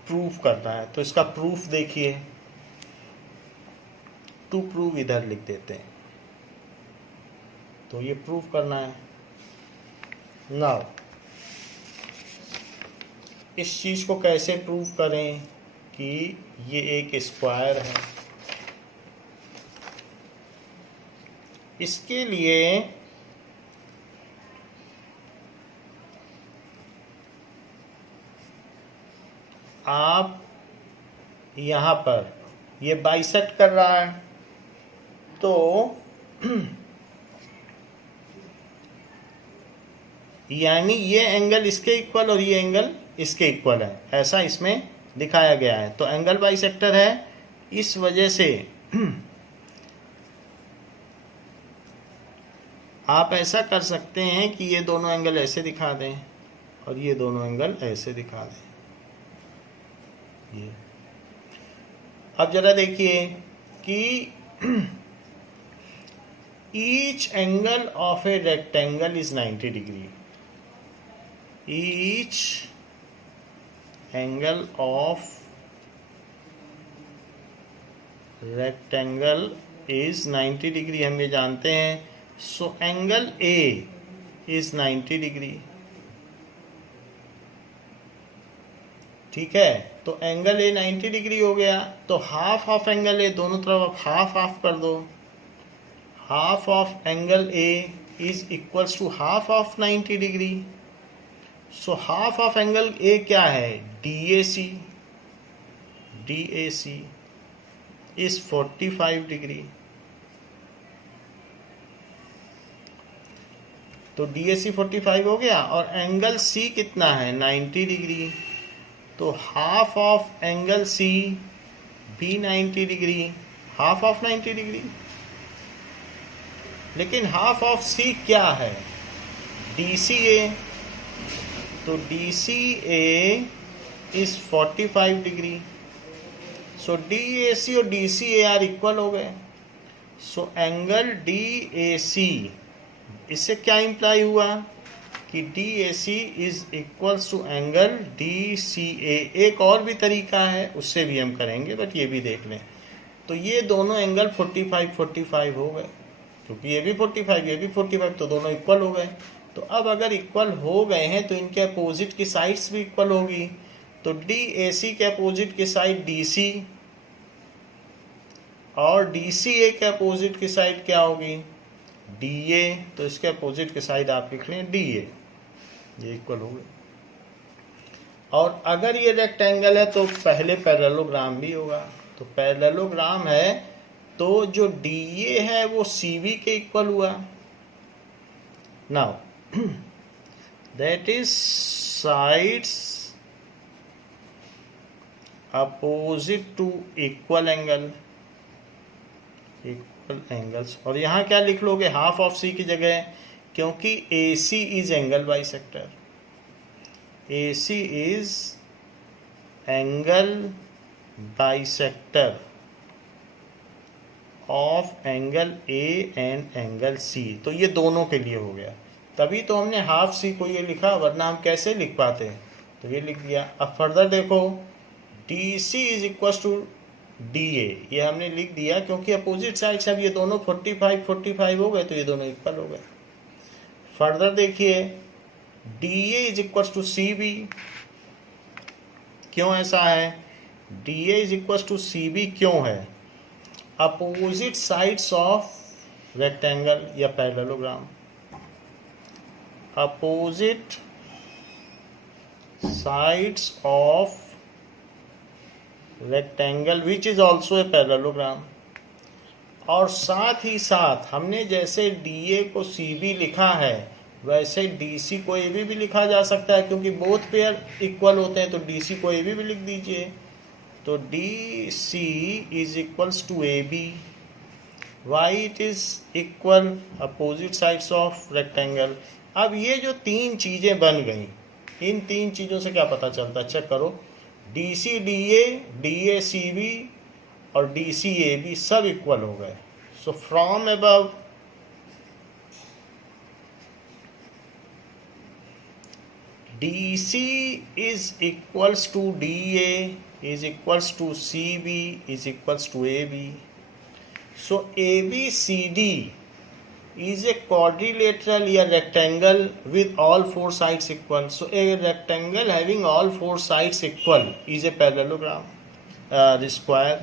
प्रूफ करना है। तो इसका प्रूफ देखिए, टू प्रूव इधर लिख देते हैं। तो ये प्रूफ करना है। नाउ इस चीज को कैसे प्रूव करें कि ये एक स्क्वायर है? इसके लिए आप यहां पर ये बाइसेक्ट कर रहा है, तो यानी ये एंगल इसके इक्वल और ये एंगल इसके इक्वल है, ऐसा इसमें दिखाया गया है। तो एंगल बाइसेक्टर है, इस वजह से आप ऐसा कर सकते हैं कि ये दोनों एंगल ऐसे दिखा दें और ये दोनों एंगल ऐसे दिखा दें। ये अब जरा देखिए कि each angle of a rectangle is 90 degree. Each angle of rectangle is 90 degree, हम ये जानते हैं। So angle A is 90 degree. ठीक है, तो एंगल ए 90 डिग्री हो गया, तो हाफ ऑफ एंगल ए, दोनों तरफ आप हाफ हाफ कर दो। Half of angle A is equals to half of 90 degree. So half of angle A क्या है, DAC। DAC इज 45 डिग्री। तो DAC 45 हो गया, और एंगल C कितना है, 90 डिग्री। तो हाफ ऑफ एंगल C भी 90 डिग्री, हाफ ऑफ 90 डिग्री। लेकिन हाफ ऑफ C क्या है, DCA। तो DCA is 45 degree. So DAC और DCA आर इक्वल हो गए। सो एंगल DAC, इससे क्या इंप्लाई हुआ कि DAC is equals to angle DCA। एक और भी तरीका है, उससे भी हम करेंगे, बट ये भी देख लें। तो ये दोनों एंगल 45 हो गए, क्योंकि ये भी 45 ये भी 45, तो दोनों इक्वल हो गए। तो अब अगर इक्वल हो गए हैं तो इनके अपोजिट की साइड्स भी इक्वल होगी। तो DAC के अपोजिट की साइड DC, और DCA के अपोजिट की साइड क्या होगी, DA। तो इसके अपोजिट की साइड आप लिख लें DA, ये इक्वल हो गए। और अगर ये रेक्टेंगल है तो पहले पैरेललोग्राम भी होगा। तो पैरेललोग्राम है तो जो DA है वो CB के इक्वल हुआ। Now that is sides opposite to equal angle, equal angles. और यहाँ क्या लिख लोगे, हाफ ऑफ C की जगह, क्योंकि AC is angle bisector. AC is angle bisector of angle A and angle C। तो ये दोनों के लिए हो गया, तभी तो हमने हाफ C को ये लिखा, वरना हम कैसे लिख पाते। तो ये लिख दिया। अब फर्दर देखो, DC is equal to DA, ये हमने लिख दिया क्योंकि अपोजिट साइड से अब ये दोनों 45 हो गए, तो ये दोनों इक्वल हो गए। फर्दर देखिए, DA is equal to CB। क्यों ऐसा है, DA is equal to CB क्यों है, अपोजिट साइड्स ऑफ रेक्टेंगल या parallelogram, opposite sides of rectangle which is also a parallelogram. और साथ ही साथ हमने जैसे DA को CB लिखा है, वैसे DC को AB भी लिखा जा सकता है, क्योंकि बोथ पेयर इक्वल होते हैं। तो DC को AB भी लिख दीजिए। तो DC is equals to AB। Why it is equal, opposite sides of rectangle. अब ये जो तीन चीजें बन गई, इन तीन चीजों से क्या पता चलता है, चेक करो। DC DA, DA CB और DC AB सब इक्वल हो गए। So from above DC is equals to DA is equals to CB is equals to AB. So ABCD is a quadrilateral or rectangle with all four sides equal. So a rectangle having all four sides equal is a parallelogram, the square.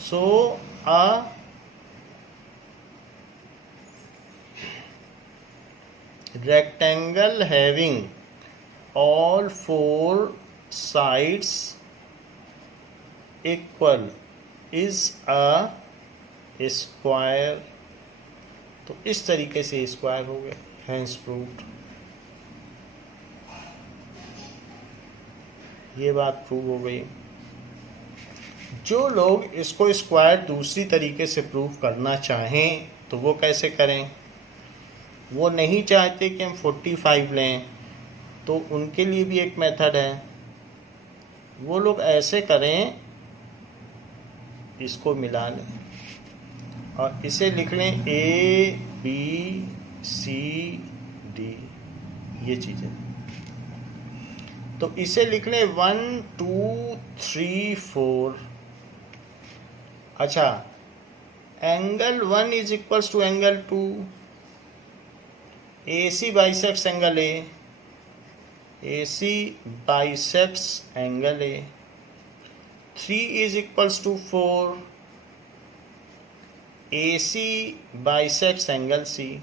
So a rectangle having all four sides equal is a square. तो इस तरीके से स्क्वायर हो गए, हैंस प्रूव्ड। ये बात प्रूव हो गई। जो लोग इसको स्क्वायर दूसरी तरीके से प्रूव करना चाहें तो वो कैसे करें, वो नहीं चाहते कि हम 45 लें, तो उनके लिए भी एक मेथड है। वो लोग ऐसे करें, इसको मिला लें और इसे लिख लें ABCD, ये चीज़ें। तो इसे लिख लें 1 2 3 4। अच्छा, angle 1 is equals to angle 2, AC bisects angle A. AC bisects angle A. 3 is equals to 4. AC bisects angle C.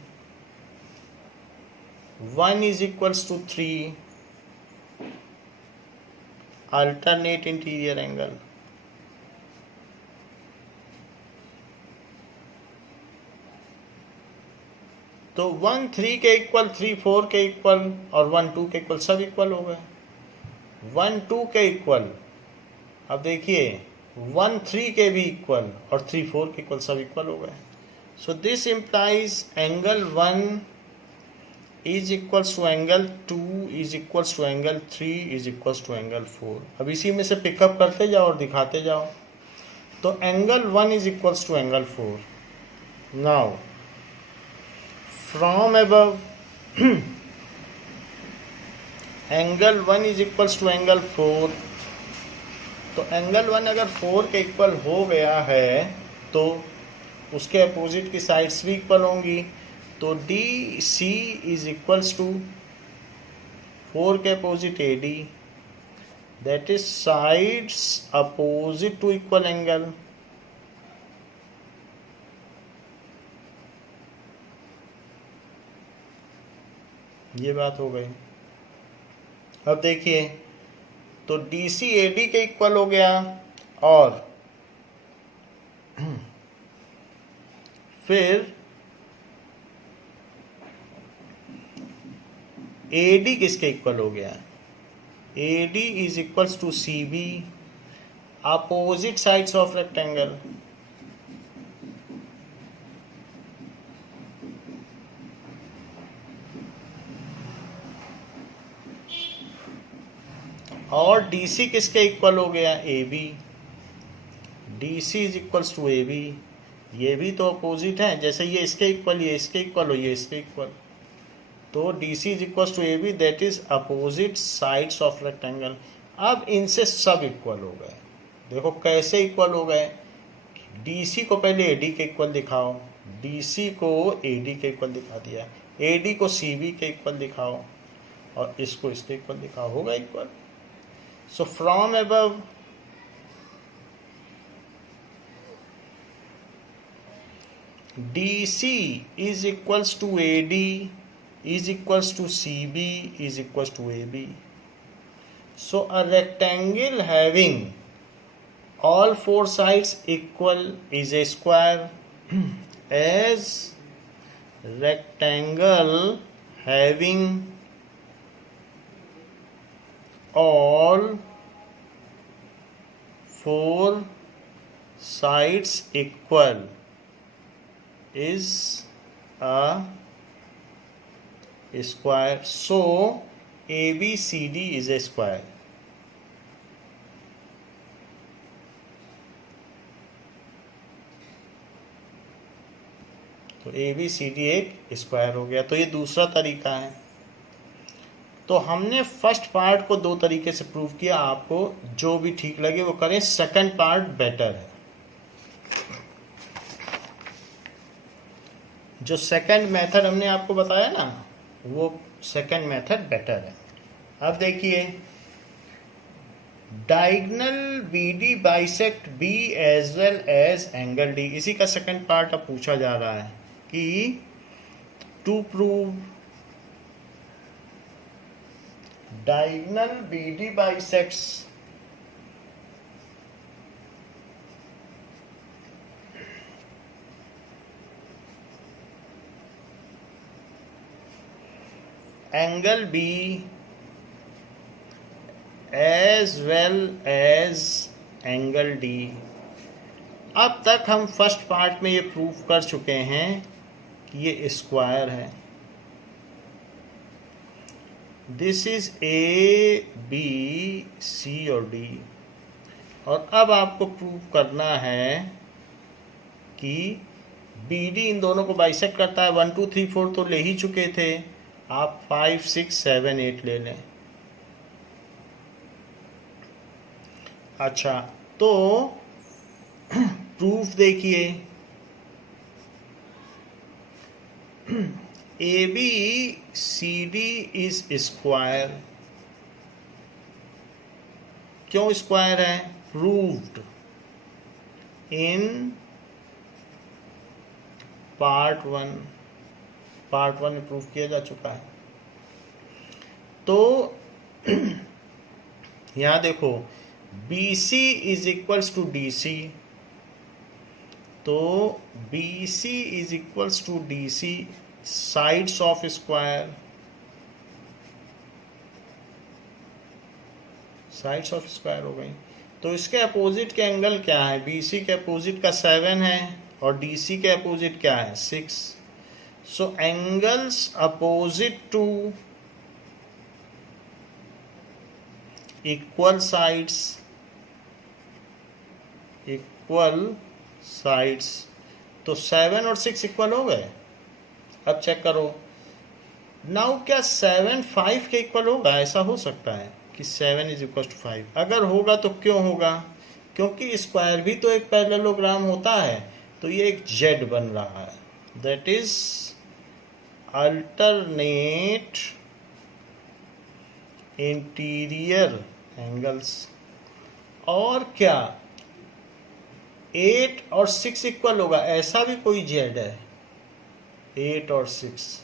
1 is equals to 3. Alternate interior angle. तो 1 3 के इक्वल, 3 4 के इक्वल और 1 2 के इक्वल सब इक्वल हो गए। 1 2 के इक्वल, अब देखिए 1 3 के भी इक्वल और 3 4 के इक्वल सब इक्वल हो गए। So this implies angle 1 is equals to angle 2 is equals to angle 3 is equals to angle 4। अब इसी में से पिकअप करते जाओ और दिखाते जाओ। तो angle 1 is equals to angle 4। Now from above angle 1 is equals to angle 4। तो एंगल 1 अगर 4 के इक्वल हो गया है तो उसके अपोजिट की साइड्स भी इक्वल होंगी। तो D C is equals to 4 के opposite A D, that is sides opposite to equal angle. ये बात हो गई। अब देखिए तो डी सी ए डी के इक्वल हो गया और फिर ए डी किसके इक्वल हो गया? A D is equals to C B, opposite sides of rectangle. और DC किसके इक्वल हो गया? AB। DC is equals to AB। ये भी तो अपोजिट है, जैसे ये इसके इक्वल, ये इसके इक्वल हो, ये इसके इक्वल। तो DC is equals to AB, that is opposite sides of rectangle. अब इनसे सब इक्वल हो गए। देखो कैसे इक्वल हो गए। DC को पहले AD के इक्वल दिखाओ, DC को AD के इक्वल दिखा दिया, AD को CB के इक्वल दिखाओ और इसको इसके इक्वल दिखाओ, होगा equal. So from above DC is equals to AD is equals to CB is equals to AB. So a rectangle having all four sides equal is a square. As rectangle having all four sides equal is a square. So ABCD is a square. तो ABCD एक स्क्वायर हो गया। तो ये दूसरा तरीका है। तो हमने फर्स्ट पार्ट को दो तरीके से प्रूव किया। आपको जो भी ठीक लगे वो करें, सेकंड पार्ट बेटर है। जो सेकंड मेथड हमने आपको बताया ना, वो सेकंड मेथड बेटर है। अब देखिए, diagonal BD bisect B as well as angle D। इसी का सेकंड पार्ट अब पूछा जा रहा है कि to prove diagonal BD bisects angle B as well as angle D। अब तक हम फर्स्ट पार्ट में ये प्रूफ कर चुके हैं कि ये स्क्वायर है। This is A B C और D। और अब आपको प्रूव करना है कि BD इन दोनों को बाइसेक्ट करता है। 1 2 3 4 तो ले ही चुके थे, आप 5 6 7 8 ले लें। अच्छा, तो प्रूफ देखिए, ABCD इज स्क्वायर। क्यों स्क्वायर है? प्रूव्ड इन पार्ट 1 में प्रूव किया जा चुका है। तो यहां देखो BC is equals to DC, तो BC is equals to DC sides of square, sides of square हो गई। तो इसके अपोजिट के एंगल क्या है? BC के अपोजिट का 7 है और DC के अपोजिट क्या है? 6। So angles opposite to equal sides, तो 7 और 6 इक्वल हो गए। अब चेक करो नाउ, क्या 7 5 के इक्वल होगा? ऐसा हो सकता है कि 7 इज इक्वल टू 5। अगर होगा तो क्यों होगा? क्योंकि स्क्वायर भी तो एक पैरेललोग्राम होता है, तो ये एक जेड बन रहा है, that is alternate interior angles. और क्या 8 और 6 इक्वल होगा? ऐसा भी कोई जेड है, 8 और 6।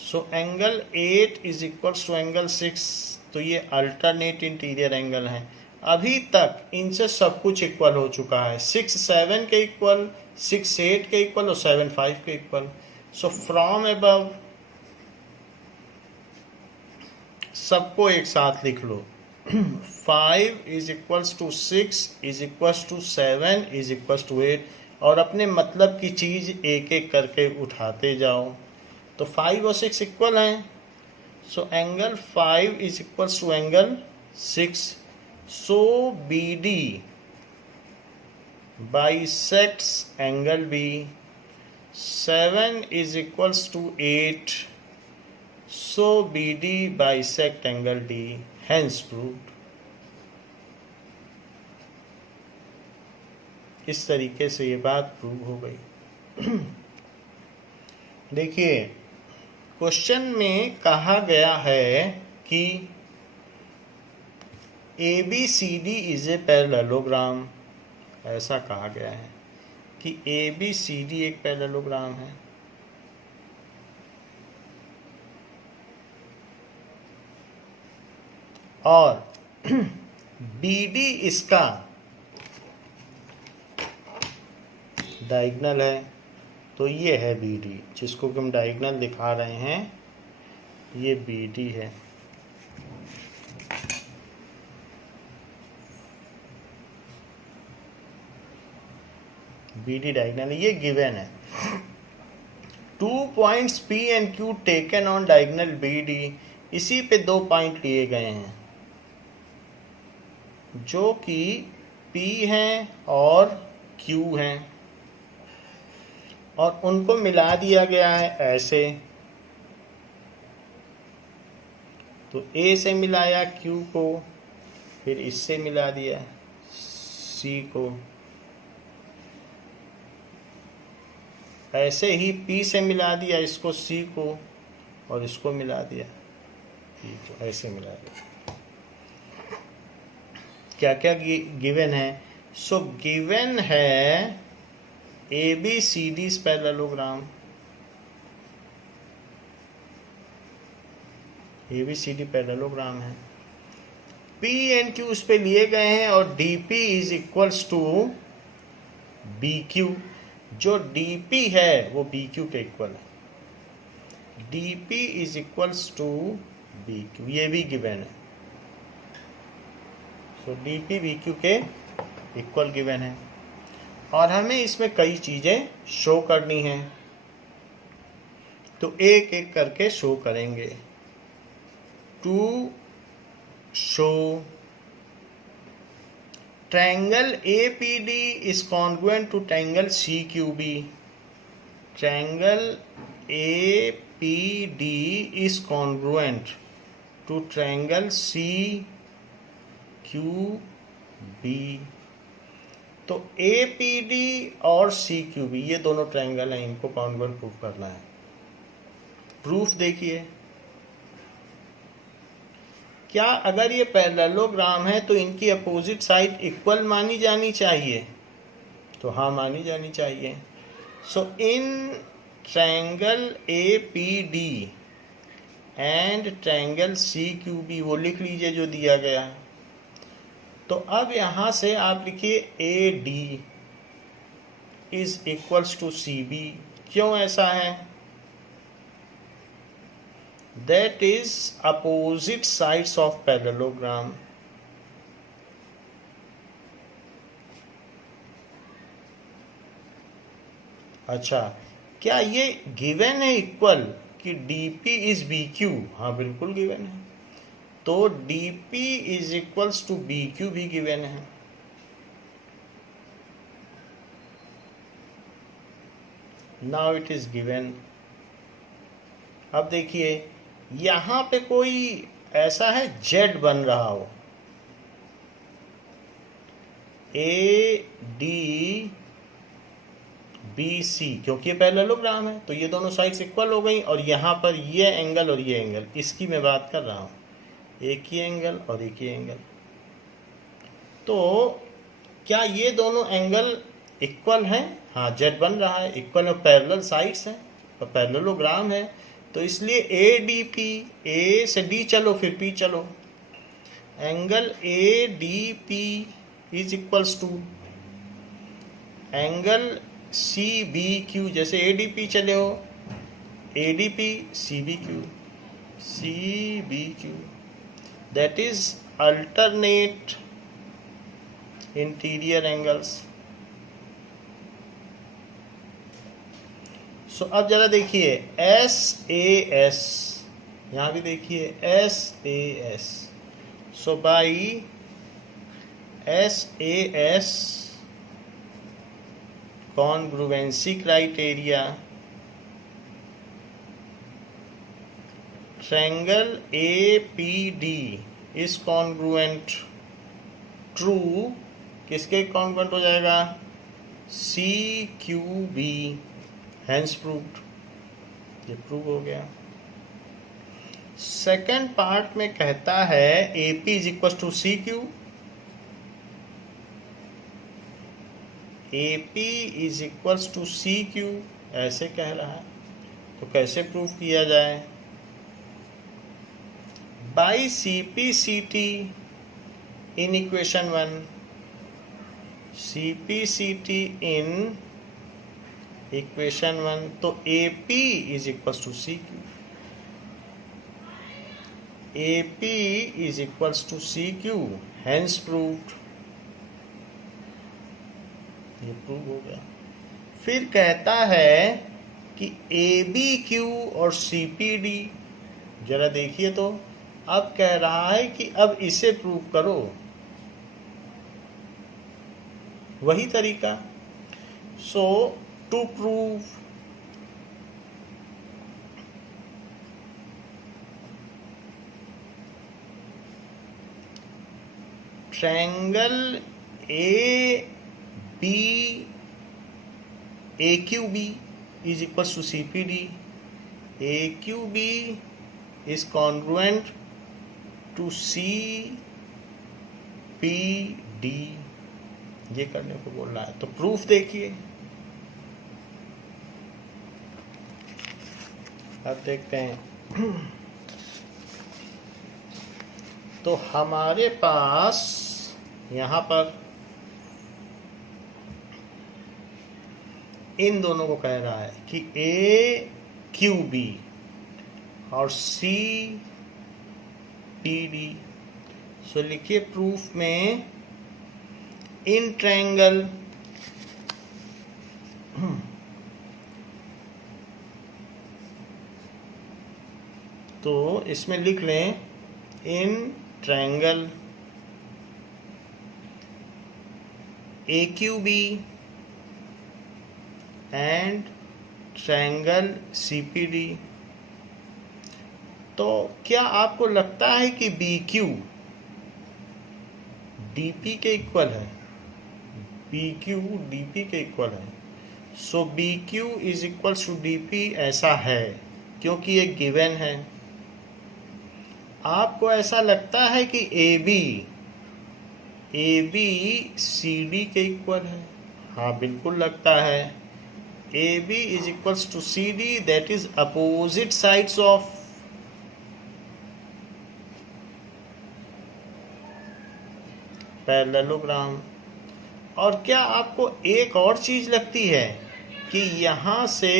So angle 8 is equal to angle 6, तो ये अल्टरनेट इंटीरियर एंगल है। अभी तक इनसे सब कुछ इक्वल हो चुका है। 6 7 के इक्वल, 6 8 के इक्वल और 7 5 के इक्वल। सो फ्रॉम अबव सबको एक साथ लिख लो। 5 is equals to 6 is equals to 7 is equals to 8, और अपने मतलब की चीज एक एक करके उठाते जाओ। तो 5 और 6 इक्वल हैं, so angle 5 is equals to angle 6। So BD bisects angle B। 7 is equals to 8, so BD bisect angle D, hence proved। इस तरीके से ये बात प्रूव हो गई। देखिए क्वेश्चन में कहा गया है कि ABCD इज ए पैरेललोग्राम। ऐसा कहा गया है कि ABCD एक पैरेललोग्राम है, और BD इसका डायगोनल है। तो ये है BD, जिसको कि हम डायगोनल दिखा रहे हैं, ये BD है। BD डायगोनल है, ये गिवन है। 2 points P and Q taken on diagonal BD, इसी पे 2 पॉइंट लिए गए हैं जो कि P हैं और Q हैं, और उनको मिला दिया गया है ऐसे। तो A से मिलाया Q को, फिर इससे मिला दिया C को। ऐसे ही P से मिला दिया इसको C को, और इसको मिला दिया P को, ऐसे मिला दिया। क्या क्या गिवन है? सो गिवन है ABCD पैरेललोग्राम, ABCD पैरेललोग्राम है। P and Q उस पे लिए गए हैं, और DP is equals to BQ। जो DP है वो BQ के इक्वल है। DP is equals to BQ, ये भी गिवन है। तो DP BQ के इक्वल गिवन है, और हमें इसमें कई चीजें शो करनी हैं, तो एक एक करके शो करेंगे। To show triangle APD is congruent to triangle CQB। Triangle APD is congruent to triangle CQB। तो APD और CQB ये दोनों ट्रायंगल हैं, इनको कॉन्ग्रुएंट प्रूव करना है। प्रूफ देखिए, क्या अगर ये पैरेललोग्राम है तो इनकी अपोजिट साइड इक्वल मानी जानी चाहिए? तो हाँ, मानी जानी चाहिए। So in triangle APD and triangle CQB, वो लिख लीजिए जो दिया गया है। तो अब यहां से आप लिखिए AD is equals to CB। क्यों ऐसा है? That is opposite sides of parallelogram. अच्छा, क्या ये गिवन है इक्वल कि DP इज BQ? हाँ, बिल्कुल गिवन है। तो DP is equals to BQ भी गिवन है। Now it is given. अब देखिए, यहां पे कोई ऐसा है Z बन रहा हो, ADBC, क्योंकि ये पैरेललोग्राम है तो ये दोनों साइड्स इक्वल हो गई, और यहाँ पर ये एंगल और ये एंगल, इसकी मैं बात कर रहा हूँ, एक ही एंगल और एक ही एंगल। तो क्या ये दोनों एंगल इक्वल हैं? हाँ, Z बन रहा है, इक्वल और पैरेलल साइड्स हैं, तो पैरेललोग्राम है, तो इसलिए ADP, A से D चलो फिर P चलो, angle ADP is equals to angle CBQ। जैसे ADP चले हो, ADP CBQ, that is alternate interior angles। सो अब जरा देखिए SAS, यहां भी देखिए SAS। So by SAS congruency criteria, triangle APD is congruent, true, किसके congruent हो जाएगा? CQB, hence proved। ये प्रूव हो गया। सेकेंड पार्ट में कहता है AP is equal to CQ, AP is equals to CQ, ऐसे कह रहा है। तो कैसे प्रूफ किया जाए? By CP/CT in equation 1, CP/CT in equation 1, तो AP is equals to CQ, AP is equals to CQ, hence proved. ये प्रूव हो गया। फिर कहता है कि ABQ और CPD, जरा देखिए तो, अब कह रहा है कि अब इसे प्रूव करो, वही तरीका। So to prove triangle AQB is equals to CPD, AQB is congruent to CPD, ये करने को बोल रहा है। तो प्रूफ देखिए, अब देखते हैं। तो हमारे पास यहाँ पर इन दोनों को कह रहा है कि AQB और CPD। सो लिखिए प्रूफ में, इन ट्रायंगल तो इसमें लिख लें इन triangle AQB and triangle CPD। तो क्या आपको लगता है कि BQ DP के इक्वल है? BQ DP के इक्वल है। So BQ is equal to DP, ऐसा है। क्योंकि ये गिवन है। आपको ऐसा लगता है कि ए बी सी डी के इक्वल है? हाँ, बिल्कुल लगता है। A B is equals to C D, that is opposite sides of parallelogram. और क्या आपको एक और चीज लगती है कि यहाँ से,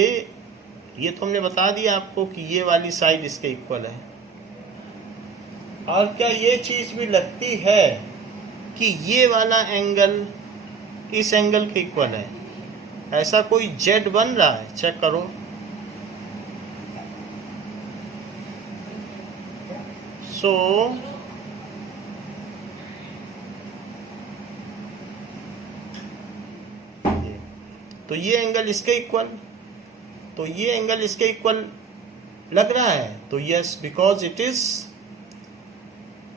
ये तो हमने बता दिया आपको कि ये वाली साइड इसके इक्वल है, और क्या ये चीज भी लगती है कि ये वाला एंगल इस एंगल के इक्वल है? ऐसा कोई जेड बन रहा है? चेक करो। सो तो ये एंगल इसके इक्वल, तो ये एंगल इसके इक्वल लग रहा है, तो yes, because it is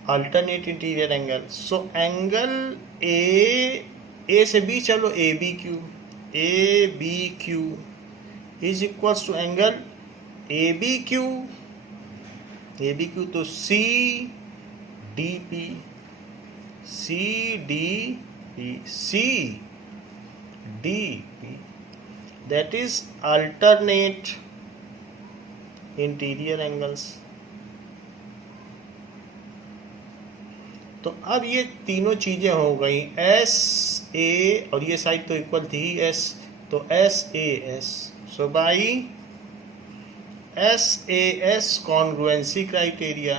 alternate interior angle. So angle A से बी, चलो A B Q is equals to angle A B Q, तो C D P that is alternate interior angles। तो अब ये तीनों चीजें हो गई, एस ए, और ये साइड तो इक्वल थी एस, तो S A S. So by S A S congruency criteria,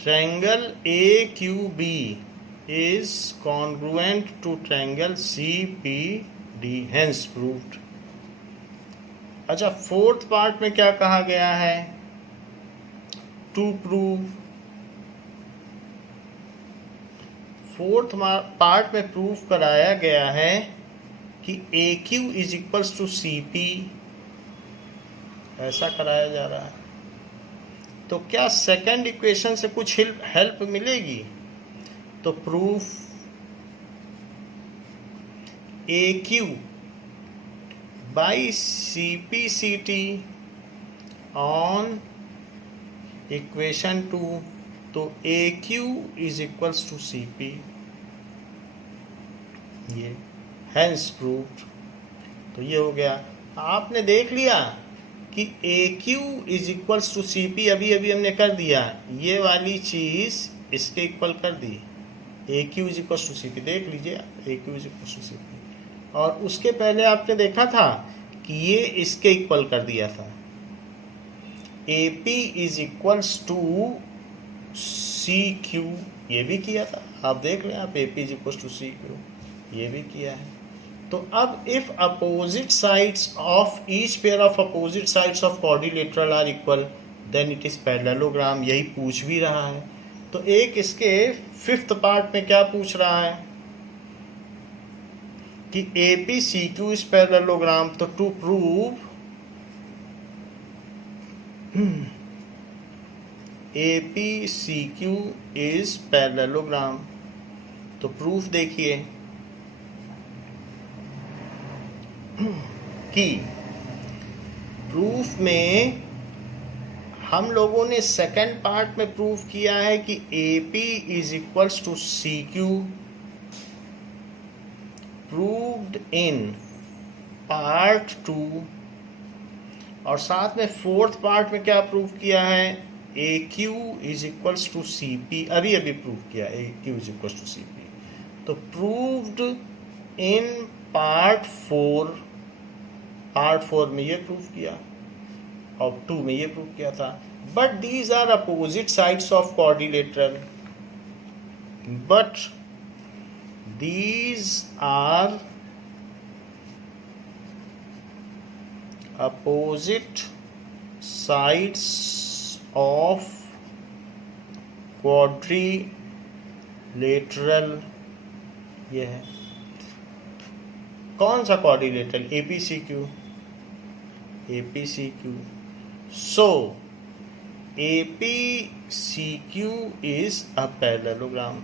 triangle AQB is congruent to triangle CPD, hence proved। अच्छा, फोर्थ पार्ट में क्या कहा गया है? टू प्रूव, फोर्थ पार्ट में प्रूव कराया गया है कि AQ is equals to CP, ऐसा कराया जा रहा है। तो क्या सेकंड इक्वेशन से कुछ हेल्प मिलेगी? तो proof AQ by CPCT on equation 2, तो AQ is equals to CP, ये हैंस प्रूव्ड। तो ये हो गया, आपने देख लिया कि AQ is equals to CP, अभी अभी हमने कर दिया, ये वाली चीज इसके इक्वल कर दी, AQ is equals to CP, देख लीजिए AQ is equals to CP। और उसके पहले आपने देखा था कि ये इसके इक्वल कर दिया था, AP is equals to CQ, ये भी किया था, आप देख लें आप, AP is equals to CQ, ये भी किया है। तो अब if opposite sides of each pair of opposite sides of quadrilateral are equal, then it is parallelogram, यही पूछ भी रहा है। तो एक इसके फिफ्थ पार्ट में क्या पूछ रहा है कि APCQ इज पैरेललोग्राम। तो to prove APCQ is parallelogram, तो प्रूफ देखिए कि प्रूफ में हम लोगों ने सेकंड पार्ट में प्रूफ किया है कि AP is equals to CQ, proved in part 2, और साथ में फोर्थ पार्ट में क्या प्रूफ किया है? AQ is equals to CP, अभी अभी प्रूफ किया AQ is equals to CP। तो प्रूव्ड इन पार्ट 4, पार्ट 4 में ये प्रूफ किया और 2 में ये प्रूफ किया था। But these are opposite sides of quadrilateral, but these are opposite sides of quadrilateral, ये है कौन सा quadrilateral? APCQ। So APCQ is a parallelogram.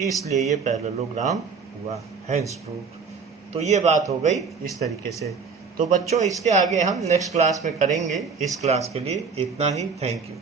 इसलिए ये पैरेललोग्राम हुआ, हेंस प्रूव्ड। तो ये बात हो गई इस तरीके से। तो बच्चों इसके आगे हम नेक्स्ट क्लास में करेंगे। इस क्लास के लिए इतना ही। Thank you.